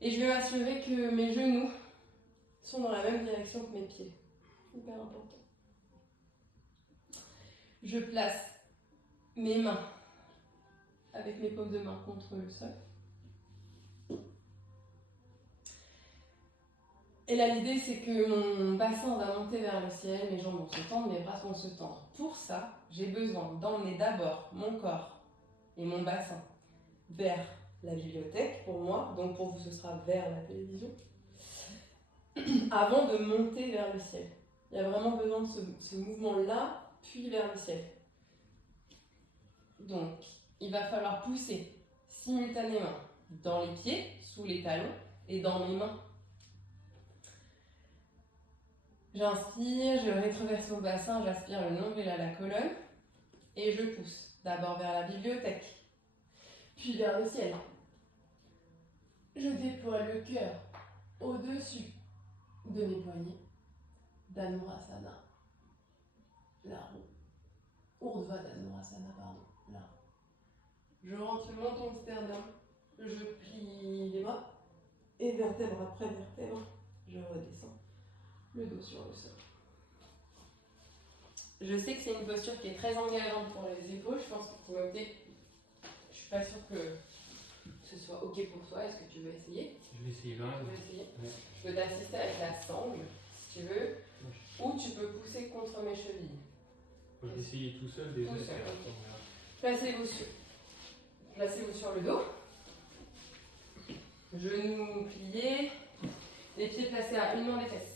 Et je vais m'assurer que mes genoux sont dans la même direction que mes pieds. Hyper important. Je place mes mains avec mes paumes de main contre le sol. Et là, l'idée, c'est que mon bassin va monter vers le ciel, mes jambes vont se tendre, mes bras vont se tendre. Pour ça, j'ai besoin d'emmener d'abord mon corps et mon bassin vers la bibliothèque, pour moi, donc pour vous, ce sera vers la télévision, avant de monter vers le ciel. Il y a vraiment besoin de ce mouvement-là, puis vers le ciel. Donc, il va falloir pousser simultanément dans les pieds, sous les talons, et dans mes mains. J'inspire, je rétroverse mon bassin, j'aspire le nombril à la colonne, et je pousse d'abord vers la bibliothèque, puis vers le ciel. Je déploie le cœur au-dessus de mes poignets. Dhanurasana. La roue. Urdhva Dhanurasana, pardon. La roue. Je rentre le menton de sternum. Je plie les bras. Et vertèbre après vertèbre, je redescends. Le dos sur le sol. Je sais que c'est une posture qui est très engageante pour les épaules. Je pense que Timothée, je suis pas sûre que ce soit ok pour toi. Est-ce que tu veux essayer? Je vais essayer 20. Tu veux essayer? Ouais. Je peux t'assister avec la sangle, si tu veux, ou tu peux pousser contre mes chevilles. Je vais essayer tout seul déjà. Tout seul, et puis ok. on verra. Placez-vous sur le dos. Genoux pliés. Les pieds placés à une main des fesses.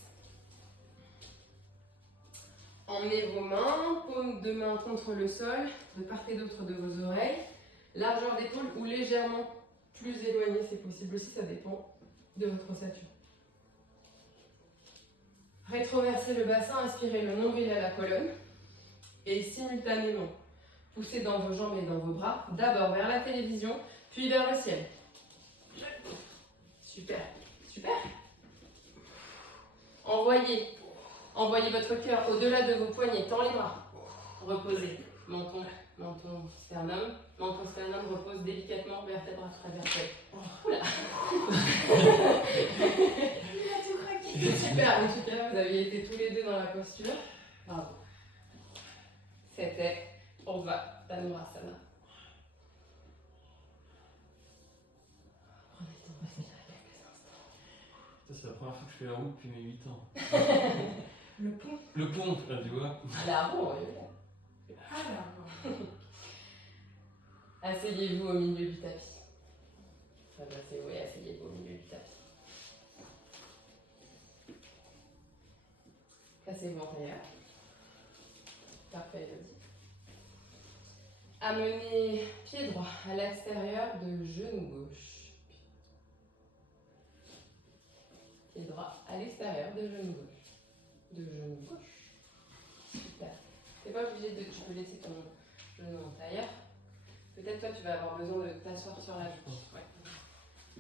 Emmenez vos mains, paumes de main contre le sol, de part et d'autre de vos oreilles. Largeur d'épaule ou légèrement plus éloigné, c'est possible aussi, ça dépend de votre ossature. Rétroversez le bassin, inspirez le nombril à la colonne. Et simultanément, poussez dans vos jambes et dans vos bras, d'abord vers la télévision, puis vers le ciel. Super, super. Envoyez votre cœur au-delà de vos poignets, tend les bras. Reposez, menton, sternum. Menton, sternum, repose délicatement, vertèbre après vertèbre. Oula. Il a tout craqué. Super, en tout cas, vous aviez été tous les deux dans la posture. Bravo. C'était Urdhva Dhanurasana. Prenez le temps de passer là quelques instants. Ça, c'est la première fois que je fais la roue depuis mes 8 ans. Le pont. Le pont, là, tu vois. La roue, Alors. asseyez-vous au milieu du tapis. Asseyez-vous au milieu du tapis. Placez-vous en tailleur. Parfait, Elodie. Amenez pied droit à l'extérieur de genou gauche. Pied droit à l'extérieur de genou gauche. De genou gauche. Super. T'es pas obligé de. Tu peux laisser ton genou en tailleur. Peut-être toi tu vas avoir besoin de t'asseoir sur la joue. Ouais.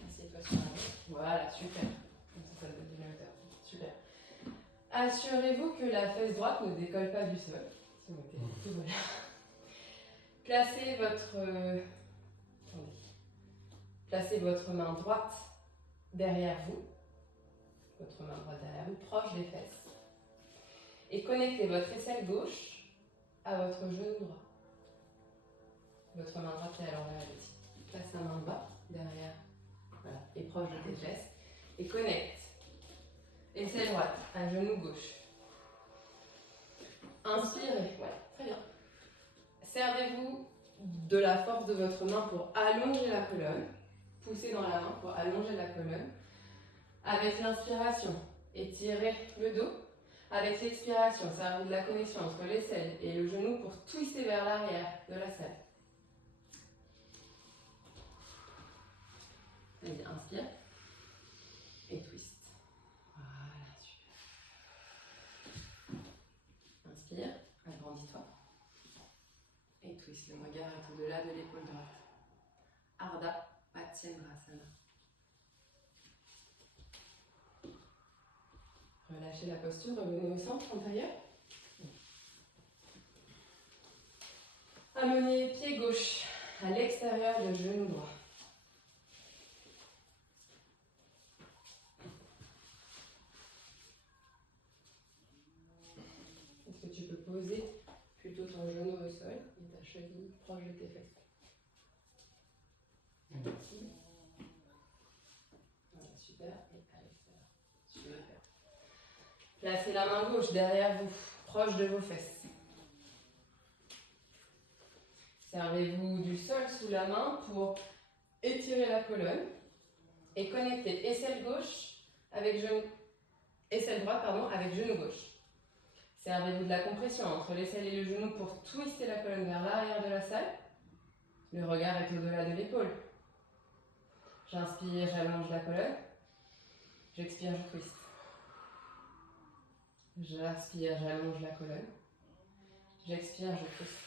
Assieds-toi sur la joue. Voilà, super. Comme ça te donne de la hauteur. Super. Assurez-vous que la fesse droite ne décolle pas du sol. C'est noté. Tout va bien. Placez votre main droite derrière vous. Votre main droite derrière vous, proche des fesses. Et connectez votre aisselle gauche à votre genou droit. Votre main droite est à l'envers ici. Place la main bas, derrière, voilà, et proche de tes fesses. Et connecte. Aisselle droite à genou gauche. Inspirez, ouais, très bien. Servez-vous de la force de votre main pour allonger la colonne. Poussez dans la main pour allonger la colonne. Avec l'inspiration, étirez le dos. Avec l'expiration, servez de la connexion entre l'aisselle et le genou pour twister vers l'arrière de la selle. Allez, inspire et twist. Voilà, super. Inspire, agrandis-toi. Et twist, le regard est au-delà de l'épaule droite. Ardha Matsyendrasana. Relâchez la posture, revenez au centre en tailleur. Amenez pied gauche à l'extérieur de genou droit. Est-ce que tu peux poser plutôt ton genou au sol et ta cheville proche de tes fesses? Voilà, super. Et à l'extérieur. Super. Placez la main gauche derrière vous, proche de vos fesses. Servez-vous du sol sous la main pour étirer la colonne et connecter aisselle gauche avec aisselle droite avec genou gauche. Servez-vous de la compression entre l'aisselle et le genou pour twister la colonne vers l'arrière de la salle. Le regard est au-delà de l'épaule. J'inspire, j'allonge la colonne. J'expire, je twist. J'inspire, j'allonge la colonne. J'expire, je twist.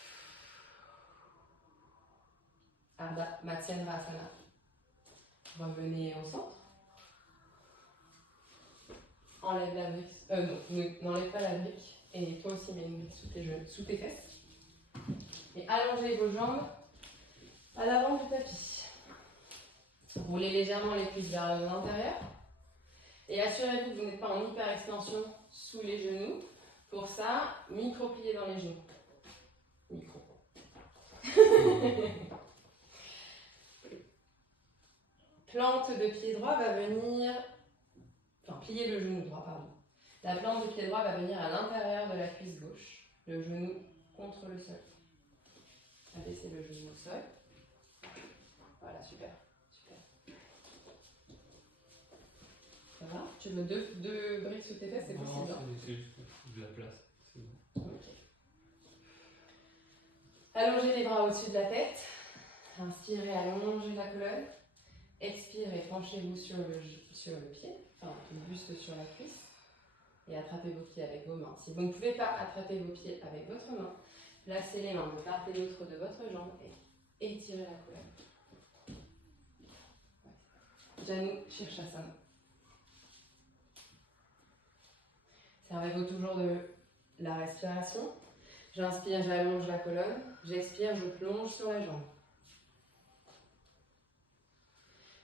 Ardha Matsyendrasana. Revenez au centre. Enlève la brique. N'enlève pas la brique. Et toi aussi, mets une brique sous tes fesses. Et allongez vos jambes à l'avant du tapis. Roulez légèrement les cuisses vers l'intérieur. Et assurez-vous que vous n'êtes pas en hyper extension sous les genoux. Pour ça, micro-plié dans les genoux. Micro. Plante de pied droit va venir... Enfin, plier le genou droit, pardon. La plante de pied droit va venir à l'intérieur de la cuisse gauche. Le genou contre le sol. Abaissez le genou au sol. Voilà, super. Super. Ça va? Tu veux deux briques sous tes fesses, c'est possible? Non, Hein? c'est juste de la place. C'est bon. Ok. Allongez les bras au-dessus de la tête. Inspirez, allongez la colonne. Expirez, penchez-vous sur le pied, enfin le buste sur la cuisse. Et attrapez vos pieds avec vos mains. Si vous ne pouvez pas attraper vos pieds avec votre main, placez les mains de part et d'autre de votre jambe et étirez la colonne. Janu Shirshasana. Servez-vous toujours de la respiration. J'inspire, j'allonge la colonne. J'expire, je plonge sur la jambe.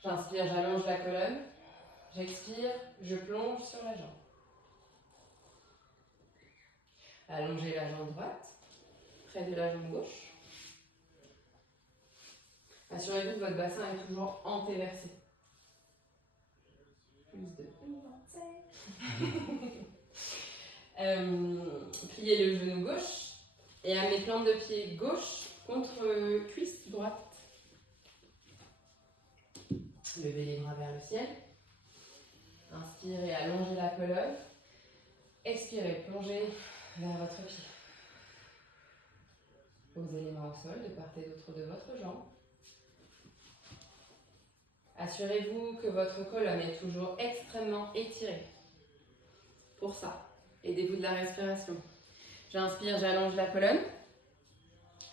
J'inspire, j'allonge la colonne. J'expire, je plonge sur la jambe. Allongez la jambe droite, près de la jambe gauche. Assurez-vous que votre bassin est toujours antéversé. Plus de... pliez le genou gauche et amenez plante de pied gauche contre cuisse droite. Levez les bras vers le ciel. Inspirez, allongez la colonne. Expirez, plongez vers votre pied. Posez les mains au sol de part et d'autre de votre jambe. Assurez-vous que votre colonne est toujours extrêmement étirée. Pour ça, aidez-vous de la respiration. J'inspire, j'allonge la colonne.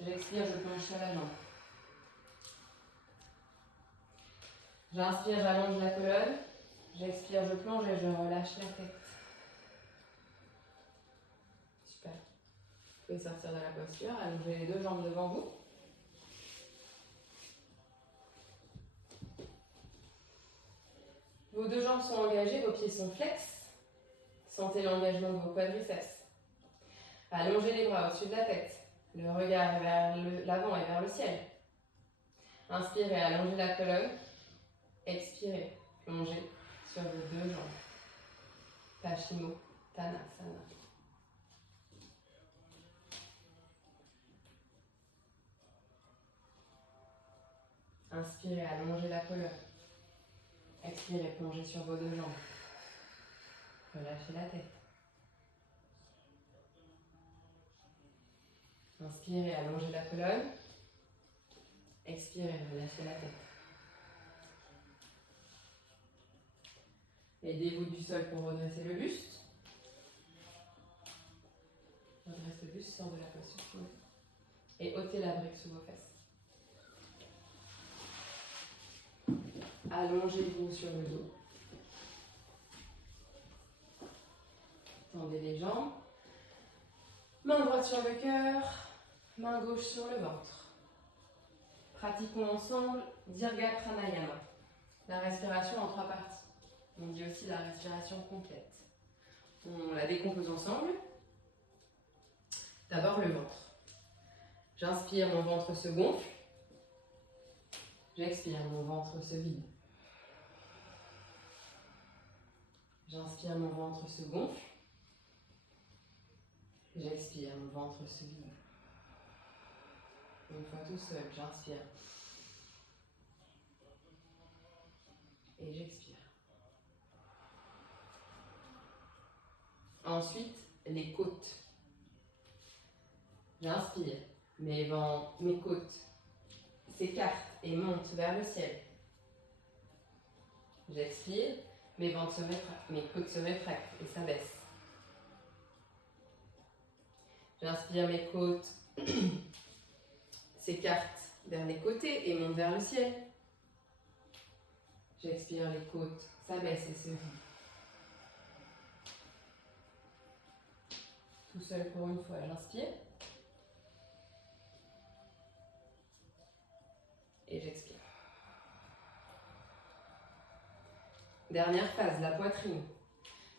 J'expire, je plonge sur la jambe. J'inspire, j'allonge la colonne. J'expire, je plonge et je relâche la tête. Super. Vous pouvez sortir de la posture, allongez les deux jambes devant vous. Vos deux jambes sont engagées, vos pieds sont flex. Sentez l'engagement de vos quadriceps. Allongez les bras au-dessus de la tête. Le regard est vers l'avant et vers le ciel. Inspirez, allongez la colonne. Expirez, plongez sur vos deux jambes. Paschimottanasana. Inspirez, allongez la colonne. Expirez, plongez sur vos deux jambes. Relâchez la tête. Inspirez, allongez la colonne. Expirez, relâchez la tête. Aidez-vous du sol pour redresser le buste. Redresse le buste, sort de la posture. Et ôtez la brique sous vos fesses. Allongez-vous sur le dos. Tendez les jambes. Main droite sur le cœur, main gauche sur le ventre. Pratiquons ensemble Dirga Pranayama, la respiration en 3 parties. On dit aussi la respiration complète. On la décompose ensemble. D'abord le ventre. J'inspire, mon ventre se gonfle. J'expire, mon ventre se vide. J'inspire, mon ventre se gonfle. J'expire, mon ventre se vide. Une fois tout seul, j'inspire. Et j'expire. Ensuite, les côtes. J'inspire, mes côtes s'écartent et montent vers le ciel. J'expire, mes côtes se rétractent et s'abaissent. J'inspire, mes côtes s'écartent vers les côtés et montent vers le ciel. J'expire, les côtes s'abaissent et se vident. Tout seul pour une fois, j'inspire. Et j'expire. Dernière phase, la poitrine.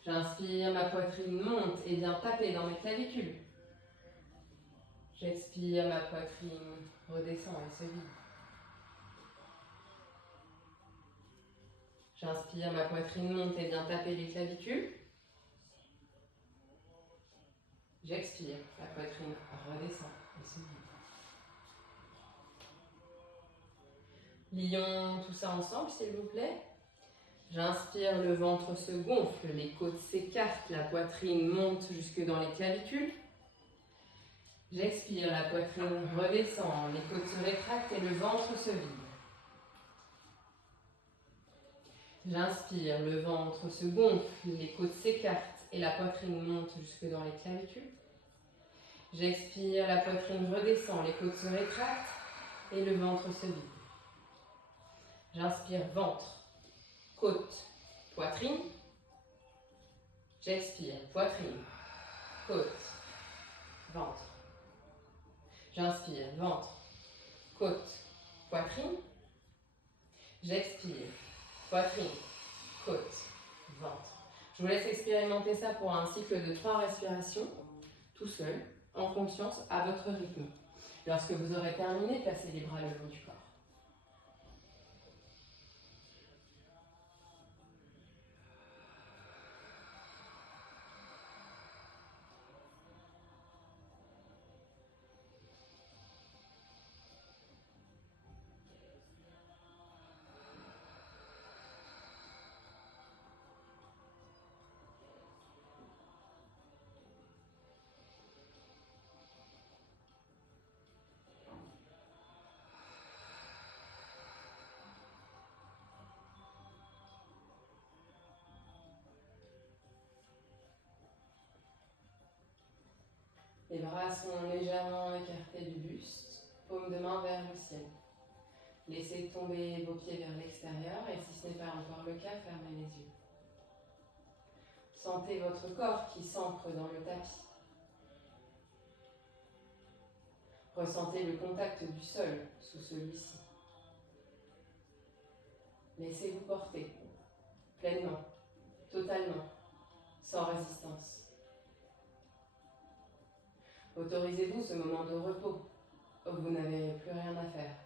J'inspire, ma poitrine monte et vient taper dans mes clavicules. J'expire, ma poitrine redescend et se vide. J'inspire, ma poitrine monte et vient taper les clavicules. J'expire, la poitrine redescend et se vide. Lions tout ça ensemble, s'il vous plaît. J'inspire, le ventre se gonfle, les côtes s'écartent, la poitrine monte jusque dans les clavicules. J'expire, la poitrine redescend, les côtes se rétractent et le ventre se vide. J'inspire, le ventre se gonfle, les côtes s'écartent et la poitrine monte jusque dans les clavicules. J'expire, la poitrine redescend, les côtes se rétractent et le ventre se vide. J'inspire, ventre, côte, poitrine. J'expire, poitrine, côte, ventre. J'inspire, ventre, côte, poitrine. J'expire, poitrine, côte, ventre. Je vous laisse expérimenter ça pour un cycle de 3 respirations, tout seul, en conscience, à votre rythme. Lorsque vous aurez terminé, placez les bras le long du corps. Les bras sont légèrement écartés du buste, paume de main vers le ciel. Laissez tomber vos pieds vers l'extérieur et si ce n'est pas encore le cas, fermez les yeux. Sentez votre corps qui s'ancre dans le tapis. Ressentez le contact du sol sous celui-ci. Laissez-vous porter, pleinement, totalement, sans résistance. Autorisez-vous ce moment de repos où vous n'avez plus rien à faire,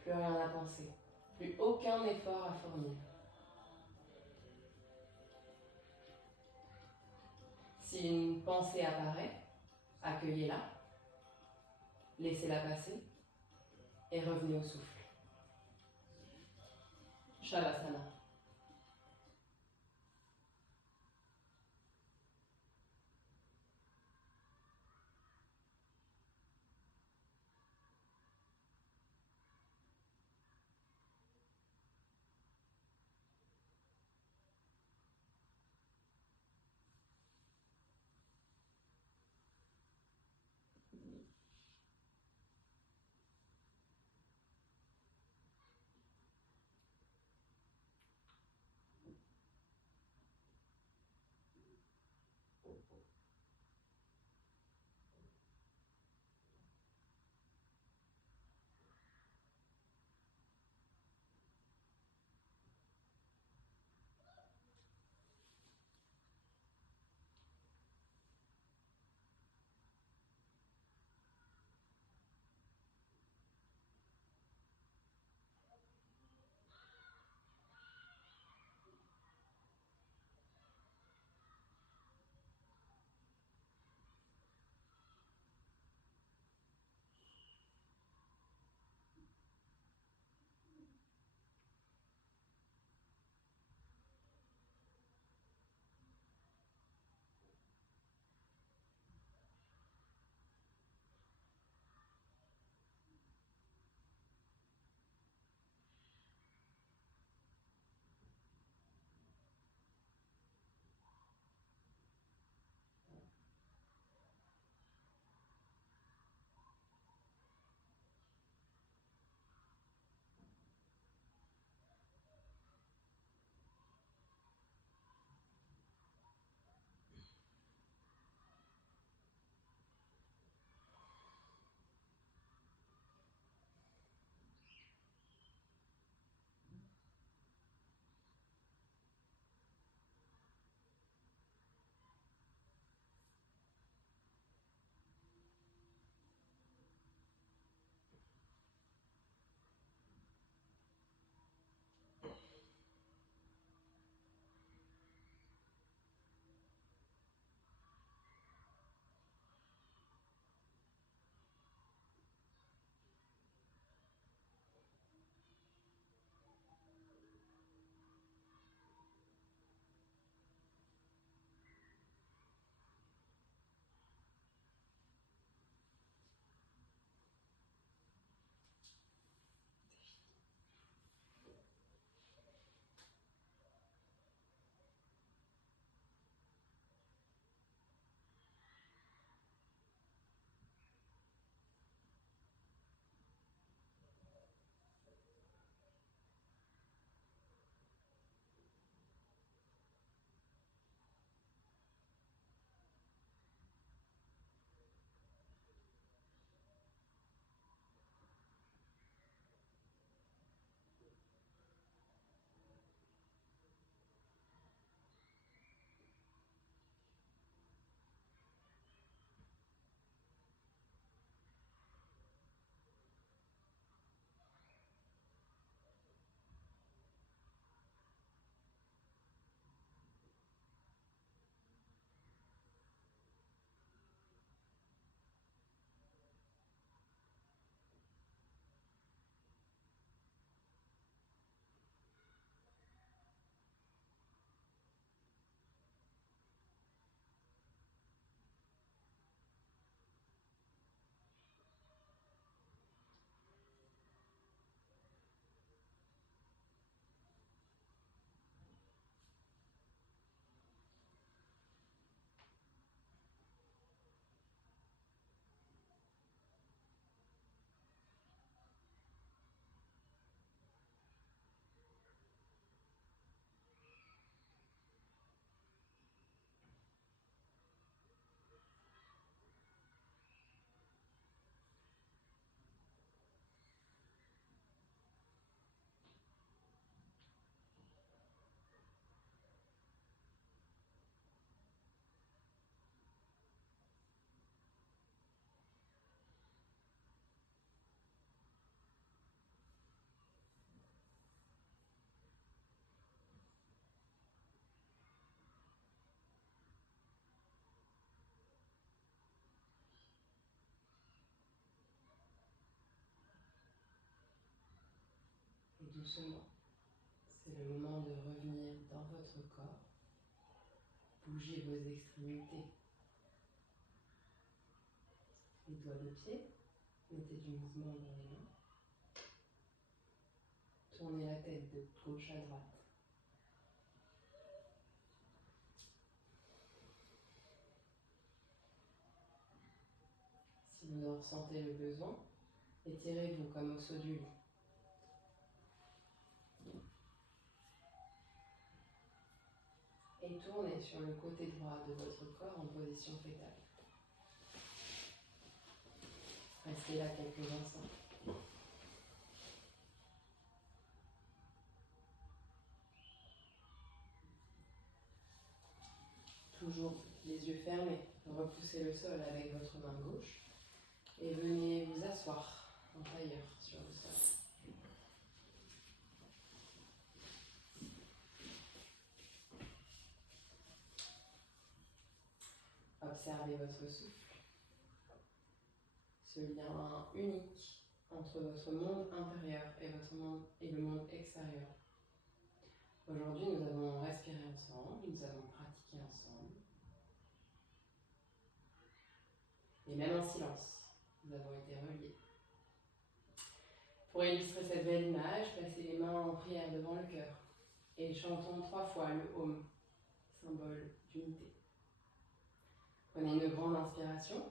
plus rien à penser, plus aucun effort à fournir. Si une pensée apparaît, accueillez-la, laissez-la passer et revenez au souffle. Shavasana. doucement. C'est le moment de revenir dans votre corps. Bougez vos extrémités. Les doigts de pied, mettez du mouvement dans les mains. Tournez la tête de gauche à droite. Si vous en ressentez le besoin, étirez-vous comme au saut du lit. Et tournez sur le côté droit de votre corps en position fétale. Restez là quelques instants. Toujours les yeux fermés, repoussez le sol avec votre main gauche et venez vous asseoir en tailleur sur le sol. Observez votre souffle, ce lien unique entre votre monde intérieur et le monde extérieur. Aujourd'hui, nous avons respiré ensemble, nous avons pratiqué ensemble. Et même en silence, nous avons été reliés. Pour illustrer cette belle image, placez les mains en prière devant le cœur et chantons 3 fois le Om, symbole d'unité. Prenez une grande inspiration.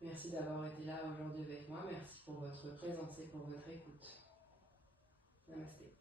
Merci d'avoir été là aujourd'hui avec moi. Merci pour votre présence et pour votre écoute. Namasté.